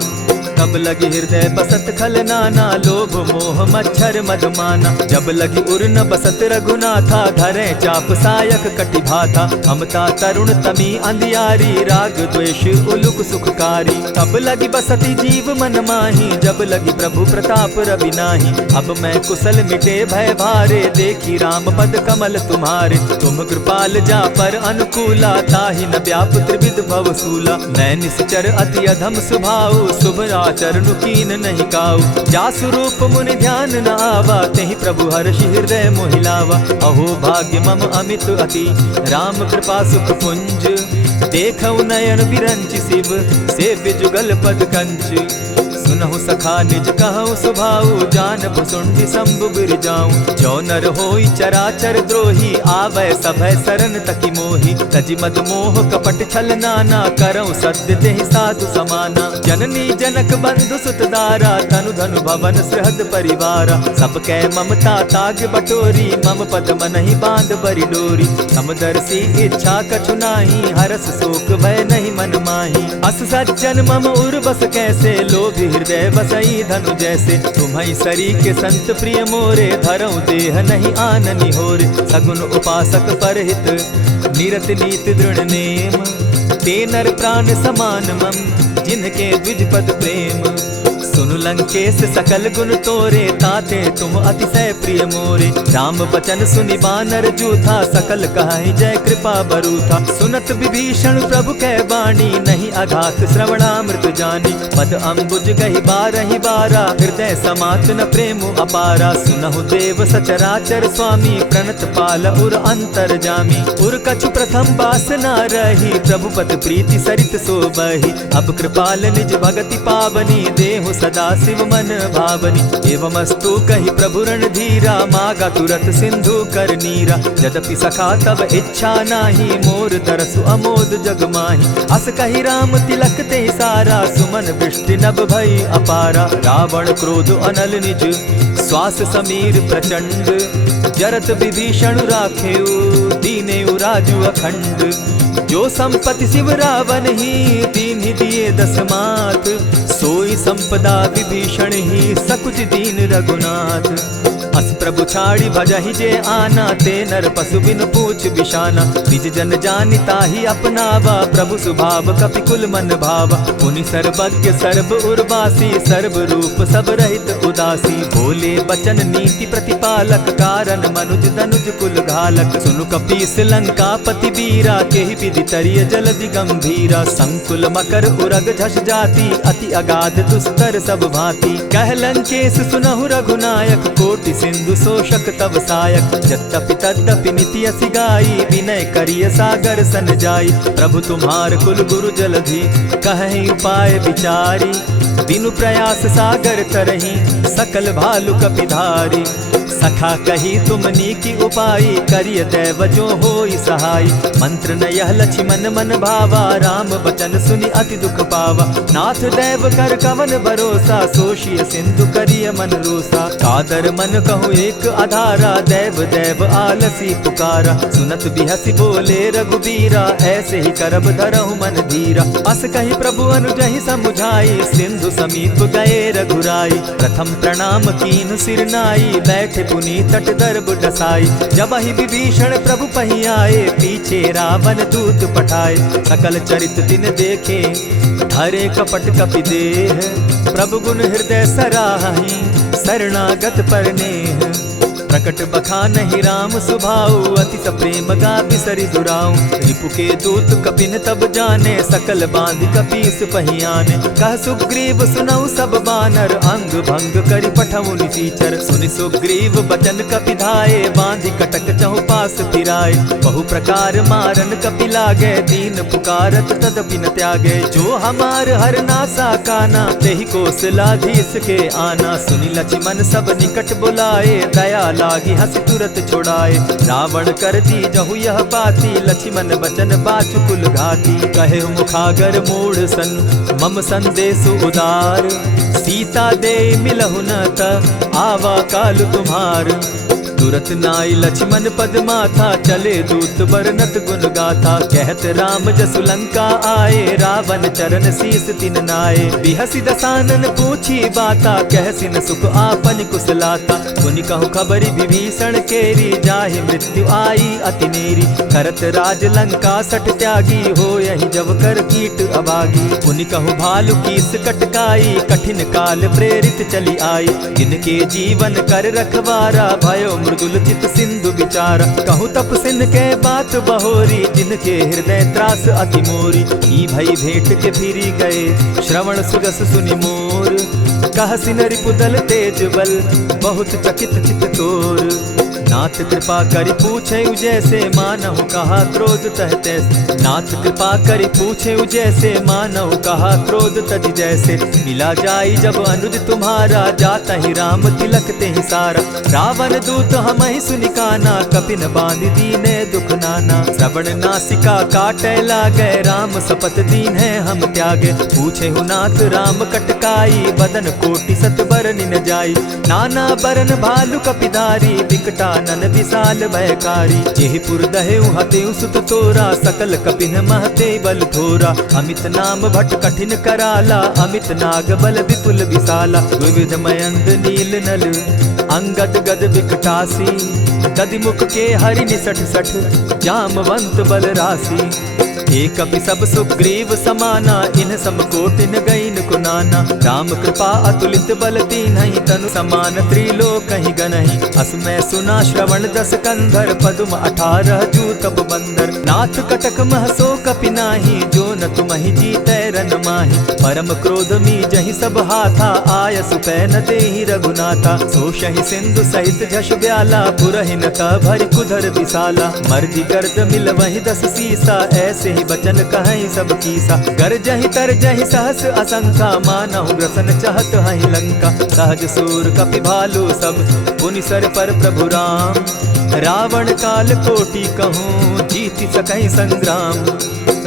तब लगी हृदय बसत खल नाना, लोभ मोह मच्छर मदमाना। जब लगी उर न बसत रघुनाथा, धरे चाप सायक कटि भाथा। ममता तरुण तमी अंधियारी, राग द्वेष उलुक सुखकारी। तब लगी बसती जीव मन माही, जब लगी प्रभु प्रताप रवि नाही। अब मैं कुशल मिटे भय भारे, देखी राम पद कमल तुम्हारे। तुम कृपाल जा पर अनुकूला, ताहि न व्याप त्रिविध भवसूला। मैं निश्चर अति अधम स्वभाव, शुभ चरण कीन नहीं काऊ। जासु रूप मुनि ध्यान न आवा, तेहि प्रभु हर्षि हृदय मोहिलावा। अहो भाग्य मम अमित अति, राम कृपा सुख पुंज। देखऊ नयन विरंचि शिव, सेव्य जुगल पद कंच। सुनहु सखा निज कहूँ सुभाऊ, जानब सुंडि शंभु गिर जाऊं। जो नर होई चराचर द्रोही, आवे सभय शरण तकी मोही। तजि मद मोह कपट छल नाना, करऊँ सत्य तेहि साधु समाना। जननी जनक बंधु सुत दारा, तनु धनु भवन सृहद परिवारा। सब कै ममता ताग बटोरी, मम पद मनहि बांध बरि डोरी। समदर्शी इच्छा कछु नाही, हरस शोक भय नहीं मन माही। अस सज्जन मम उर बस कैसे, लोभी हृदय बसई धनु जैसे। तुम्हि सरी के संत प्रिय मोरे, धरऊं देह नहीं आननि होरे। सगुन उपासक परहित, निरत नीति दृढ़ नेम। ते नर प्राण समान मम, जिनके द्विज पद प्रेम। सुनु लंकेश सकल गुण तोरे, ताते तुम अतिशय प्रिय मोरे। राम बचन सुनि बानर जूथा, सकल कहाई जय कृपा बरूथा। सुनत विभीषण प्रभु कै बाणी, नहीं अघात श्रवणामृत जानी। पद अम्बुज गहि बारहि बारा, हृदय समात न प्रेम अपारा। सुनहु देव सचराचर स्वामी, प्रणत पाल उर अंतर जामी। उर कछु प्रथम बास न रही, प्रभु पद प्रीति सरित सोबहि। अब कृपाल निज भगति पावनी, देहु सदा शिव मन भावनी। एवमस्तु कहि प्रभु रणधीरा, मागा तुरत सिंधु कर नीरा। यद्यपि सखा तब इच्छा नाही, मोर दरसु अमोद जग माही। अस कहि राम तिलक ते सारा, सुमन वृष्टि नभ भई अपारा। रावण क्रोध अनल निज, श्वास समीर प्रचंड। जरत विभीषण राखेउ, दीनेउ राजु अखंड। जो संपत्ति शिव रावण ही, दीन्हि दिए दस मात। सोई संपदा विभीषण ही, सकुच दीन रघुनाथ। अस प्रभु छाड़ी भजहि जे आना, ते नर पशु बिन पूछ बिशाना। निज जन जानि ताहि अपनावा, प्रभु स्वभाव कपि कुल मन भावा। मुनि सर्वज्ञ सर्व उर्वासी, सर्व रूप सब रहित उदासी। बोले बचन नीति प्रतिपालक, कारण मनुज दनुज कुल घालक। सुनु कपीस लंकापति वीरा, केहि विधि तरिय जलधि गंभीरा। संकुल मकर उरग झष जाति, अति अगाध दुस्तर सब भांति। कह लंकेश सुनहु रघुनायक, कोटि सिंधु शोषक तब सायक। यद्यपि तद्यपि निति असि गाई, विनय करिय सागर सन जाई। प्रभु तुम्हार कुल गुरु जलधि, कहि उपाय विचारी। दिनु प्रयास सागर तरही, सकल भालु कपिधारी। सखा कही तुमनी की उपाई, करिय दैव जो होई सहाय। मंत्र न यह लक्ष्मण मन भावा, राम बचन सुनि अति दुख पावा। नाथ दैव कर कवन भरोसा, सोषिय सिंधु करिय मन रोसा। कादर मन कहूँ एक आधारा, दैव दैव आलसी पुकारा। सुनत बिहसी बोले रघुबीरा, ऐसे ही करब धरहु मन धीरा। अस कही प्रभु अनुजहि समुझाई, सिंधु समीप गए रघुराई। प्रथम प्रणाम कीन सिर नाई, बैठे पुनि तट दर्ब डसाई। जब ही विभीषण प्रभु पही आए, पीछे रावण दूत पठाए। सकल चरित दिन देखे, धरे कपट कपि देह। प्रभु गुण हृदय सराहि, शरणागत पर नेह। प्रकट बखानहि राम सुभाऊ, अति प्रेम गा बिसरि दुराऊ। रिपु के दूत कपिन तब जाने, सकल बांधि कपीस पहियाने। कह सुग्रीव सुनऊ सब बानर, अंग भंग करि पठऊ निसीचर। सुनि सुग्रीव बचन कपि धाये, बांधि कटक चहु पास फिराए। बहु प्रकार मारन कपि लागे, दीन पुकारत तदपि न त्यागे। जो हमार हर नासा काना, तेहि कौशलाधीश के आना। सुनि लक्ष्मण सब निकट बुलाए, दया लागी हंस तुरत छुड़ाए। रावण कर दी जहु यह बाती, लक्ष्मण बचन बाचु कुल घाती। कहे मुखागर मूढ़ सन, मम संदेश उदार। सीता दे मिलहु न त, आवा काल तुम्हार। तुरत नाई लक्ष्मण पद माथा, चले दूत बरनत गुण गाथा। कहत राम जसु लंका आए, रावण चरण शीस तिन नाए। बिहसी दसानन पूछी बाता, कहसिन सुख आपन कुशलाता। सुनि कहु खबरि विभीषण केरी, जाहि मृत्यु आई अति नेरी। करत राज लंका सठ त्यागी, हो यही जब कर कीट अभागी। पुनि कहु भालु कीस कटकाई, कठिन काल प्रेरित चली आई। जिनके जीवन कर रखवारा, भयो मृदुल चित सिंधु विचारा। कहु तप सिन के बात बहोरी, जिनके हृदय त्रास अति मोरी। ई भई भेंट के फिरी गए, श्रवण सुगस सुनि मोर। कह सिन रिपुदल तेज बल, बहुत चकित चित तोर। नाथ कृपा करि पूछे जैसे, मानहु कहा क्रोध तह तैसे। नाथ कृपा करि पूछे जैसे, मानहु कहा क्रोध तज जैसे। मिला जाई जब अनुज तुम्हारा, जाता ही राम तिलक ते ही सारा। रावण दूत हमहि सुनि काना, कपिन बांधि दीने दुख नाना। श्रवण नासिका काटे लागे, राम सपत दीन है हम त्यागे। पूछे नाथ राम कटकाई, बदन कोटि सत बरनि न जाई। नाना बरन भालु कपिधारी, विकटा नन विशाल भयकारी। जेहि पुर दहेउ हतेउ सुत तोरा, सकल कपिन महते बल थोरा। अमित नाम भट कठिन कराला, अमित नाग बल विपुल विशाला। विविध मयंद नील नल, अंगद गद विकटासी। गदि मुख के हरि निसठ सठ, जामवंत बल राशि। एक कपि सब सुग्रीव समाना, इन सम कोटिन गईन कुनाना। राम कृपा अतुलित बल दीन्हि, तनु समान त्रिलोकहि गनहि। असमय सुना श्रवण दस कंधर, पदुम 18 जूतब बंदर। नाथ कटक महसो कपि नाही, जो न तुमहि जीतै रन माहि। परम क्रोध मी जहि सब हाथा, आयसु पै न देहि रघुनाथा। सोषहि सिंधु सहित झष ब्याला, पुरहिन त भरि कुधर विशाला। मर्दि गर्द मिल वहि 10 सीसा, ऐसे ही बचन कहीं सब कीसा। गरजहि तरजहि सहस असंखा, मानहु ग्रसन चहत हहि लंका। सहज सूर कपि भालु सब, पुनि सर पर प्रभु राम। रावण काल कोटि कहूँ, जीति सकहि संग्राम।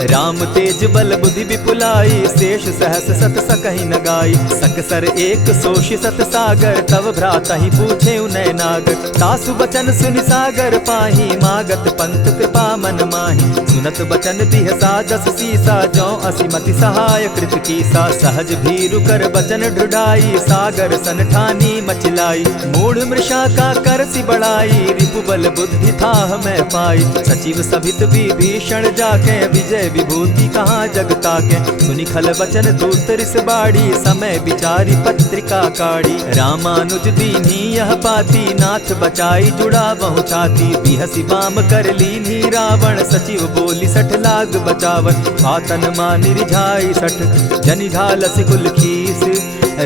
राम तेज बल बुद्धि विपुलाई, शेष सहस सत सकहि न गाई। सकसर एक सोषि सत सागर, तव भ्राता ही पूछे उनय नागर। तासु बचन सुनि सागर पाही, मागत पंत कृपा मन माही। सुनत बचन बिहसा जस सीसा, जौ असिमति सहाय कृत कीसा। सहज भीरु कर बचन ढुढ़ाई, सागर सन ठानी मचिलाई। मूढ़ मृषा का करसि बढ़ाई, रिपु बल बुद्धि थाह मैं पाई। सचिव सभित विभीषण जाके, विजय विभूति कहाँ जग ताके। सुनि खल बचन दूत रिस बाड़ी, समय विचारी पत्रिका काढ़ी। रामानुज दीन्ही यह पाती, नाथ बचाई जुड़ा बहु छाती। बिहसी बाम कर लीन्ही रावण, सचिव बोली सठ लाग बचावन। आतन मानि रिझाई सठ, जनि ढालसि कुल खीस।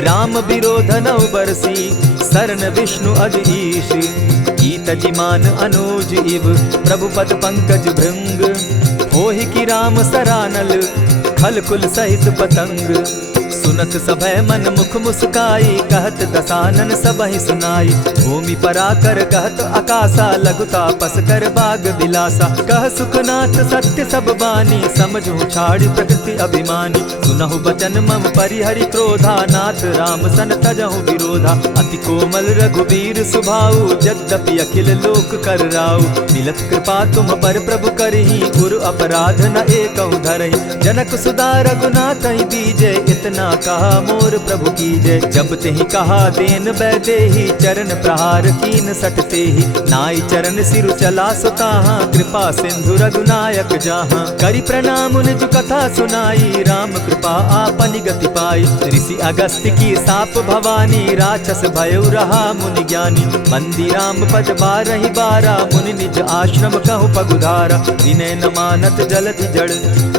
राम विरोध नौ बरसी, शरण विष्णु अज ईश। कीत जिमान अनुज इव, प्रभु पद पंकज भृंग। होहि की राम सरानल, खल कुल सहित पतंग। सुनत सभय मन मुख मुस्काई, कहत दसानन सबहि सुनाई। भूमि पराकर कहत आकाशा, लघुता पस कर बाग बिलासा। कह सुखनाथ सत्य सब बानी, समझू छाड़ी प्रकृति अभिमानी। सुनहु बचन मम परिहरि क्रोधा, नाथ राम सन तजहु विरोधा। अति कोमल रघुबीर सुभाऊ, यद्यपि अखिल लोक कर राऊ। मिलत कृपा तुम पर प्रभु करही, गुरु अपराध न एकहु धरहि। जनक सुदा रघुनाथ ही दीजे, इतना कहा मोर प्रभु की जय। जब तेहि कहा देन बैदेही, चरण प्रहार कीन सटते ही। नाई चरण सिरु चला सुताहा, कृपा सिंधु रघुनायक जाहा। करि प्रणाम निज कथा सुनाई, राम कृपा आपनि गति पाई। ऋषि अगस्त्य की साप भवानी, राक्षस भयउ रहा मुनि ज्ञानी। बंदी राम पद बारहि बारा, मुनि निज आश्रम कहु पगुधारा। विनय न मानत जलधि जड़,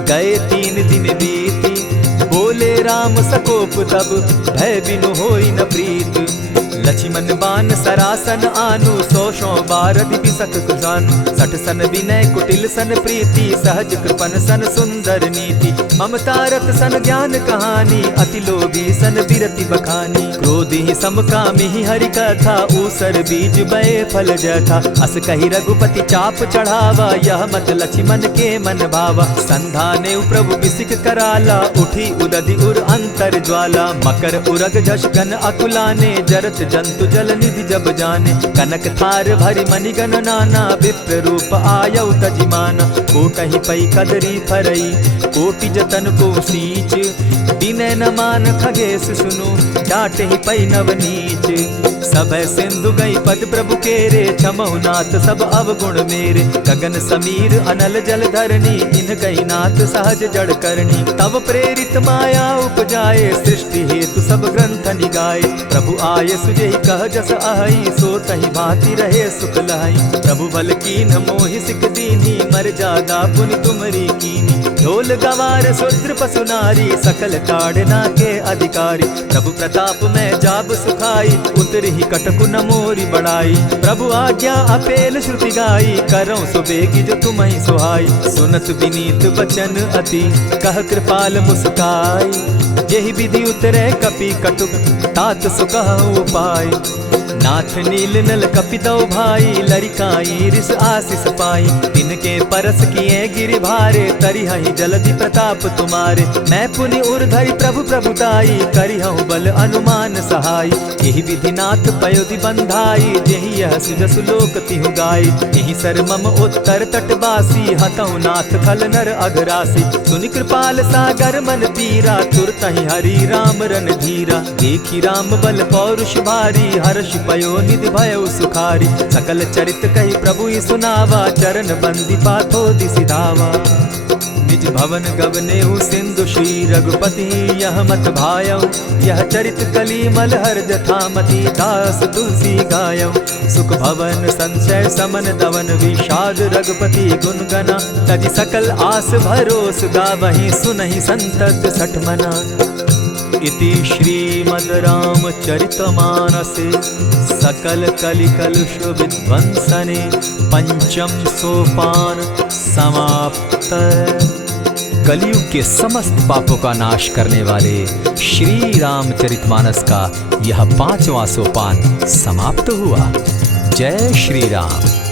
गए 3 दिन बीती। बोले राम सकोप तब, भय बिनु होई न प्रीत। लक्ष्मण बान सरासन आनु, 100 बारदि बिसक कुजानु। 60 सन विनय कुटिल सन प्रीति, सहज कृपन सन सुंदर नीति। ममता रत सन ज्ञान कहानी, अति लोभी सन बिरति बखानी। क्रोधि समकामी हरि कथा, ऊसर बीज बय फल जथा। अस कहि रघुपति चाप चढ़ावा, यह मत लक्ष्मण के मन भावा। संधाने प्रभु बिसिक कराला, उठी उदधि उर अंतर ज्वाला। मकर उरग झष गन अकुलाने, जरत जंतु जल निधि जब जाने। कनक थार भरि मणिगण नाना, विप्र रूप आयौ तजिमाना। कोटहि पै कदरी फरई, कोटि जतन को सींच। विनय न मान खगेश सुनु, डांटहि पै नवनीच। सभय सिंधु गई पद प्रभु केरे, क्षमहु नाथ सब अवगुण मेरे। गगन समीर अनल जल धरनी, इन कही नाथ सहज जड़ करनी। तब प्रेरित माया उपजाए, सृष्टि हेतु सब ग्रंथ निगाए। प्रभु आये सुजेहि कह जस अहई, सो तहि भांति रहे सुख लहई। प्रभु बल कीन्ह मोहि सिख दीन्ही, मर्यादा पुनि तुमरी कीन्ही। ढोल गवार शूद्र पशु नारी, सकल ताड़ना के अधिकारी। प्रभु प्रताप में जाब सुखाई, उतरहि कटकु न मोरी बड़ाई। प्रभु आज्ञा अपेल श्रुति गाई, करौं सुबेगी जो तुम्हि सुहाई। सुनत विनीत बचन अति, कह कृपाल मुस्काई। जेहि विधि उतरे कपि कटुक, तात सुकहु उपाय। नाथ नील नल कपितौ भाई, लरिकाई रिस आशीष पाई। तिनके परस किए गिरि भारे, तरिहहि जलधि प्रताप तुम्हारे। मैं पुनि उर्धरि प्रभु प्रभुताई, करिहु बल अनुमान सहाय। एहि विधि नाथ पयोधि बंधाई, जेहि यह सुजसु लोक तिहु गाई। एहि सर मम उत्तर तटवासी, हतहु नाथ खल नर अघरासी। सुनि कृपाल सागर मन पीरा, तुरतहि हरि राम रन धीरा। देखि राम बल पौरुष भारी, हर्ष पयो निधि भयउ सुखारी। सकल चरित कहि प्रभु ही सुनावा, चरण बंदी पाथो दिसि धावा। निज भवन गवनेहु सिंधु श्री रघुपति, यह मत भायौ। यह चरित कली मलहर जथामति, दास तुलसी गायौ। सुख भवन संशय समन दवन, विषाद रघुपति गुण गना। तजि सकल आस भरोस, गावहि सुनहि संतत सठ मना। इति श्रीमद् रामचरितमानसे, सकल कलि कलुष विध्वंसने। पंचम सोपान समाप्त। कलयुग के समस्त पापों का नाश करने वाले श्री रामचरितमानस का यह 5वां सोपान समाप्त हुआ। जय श्री राम।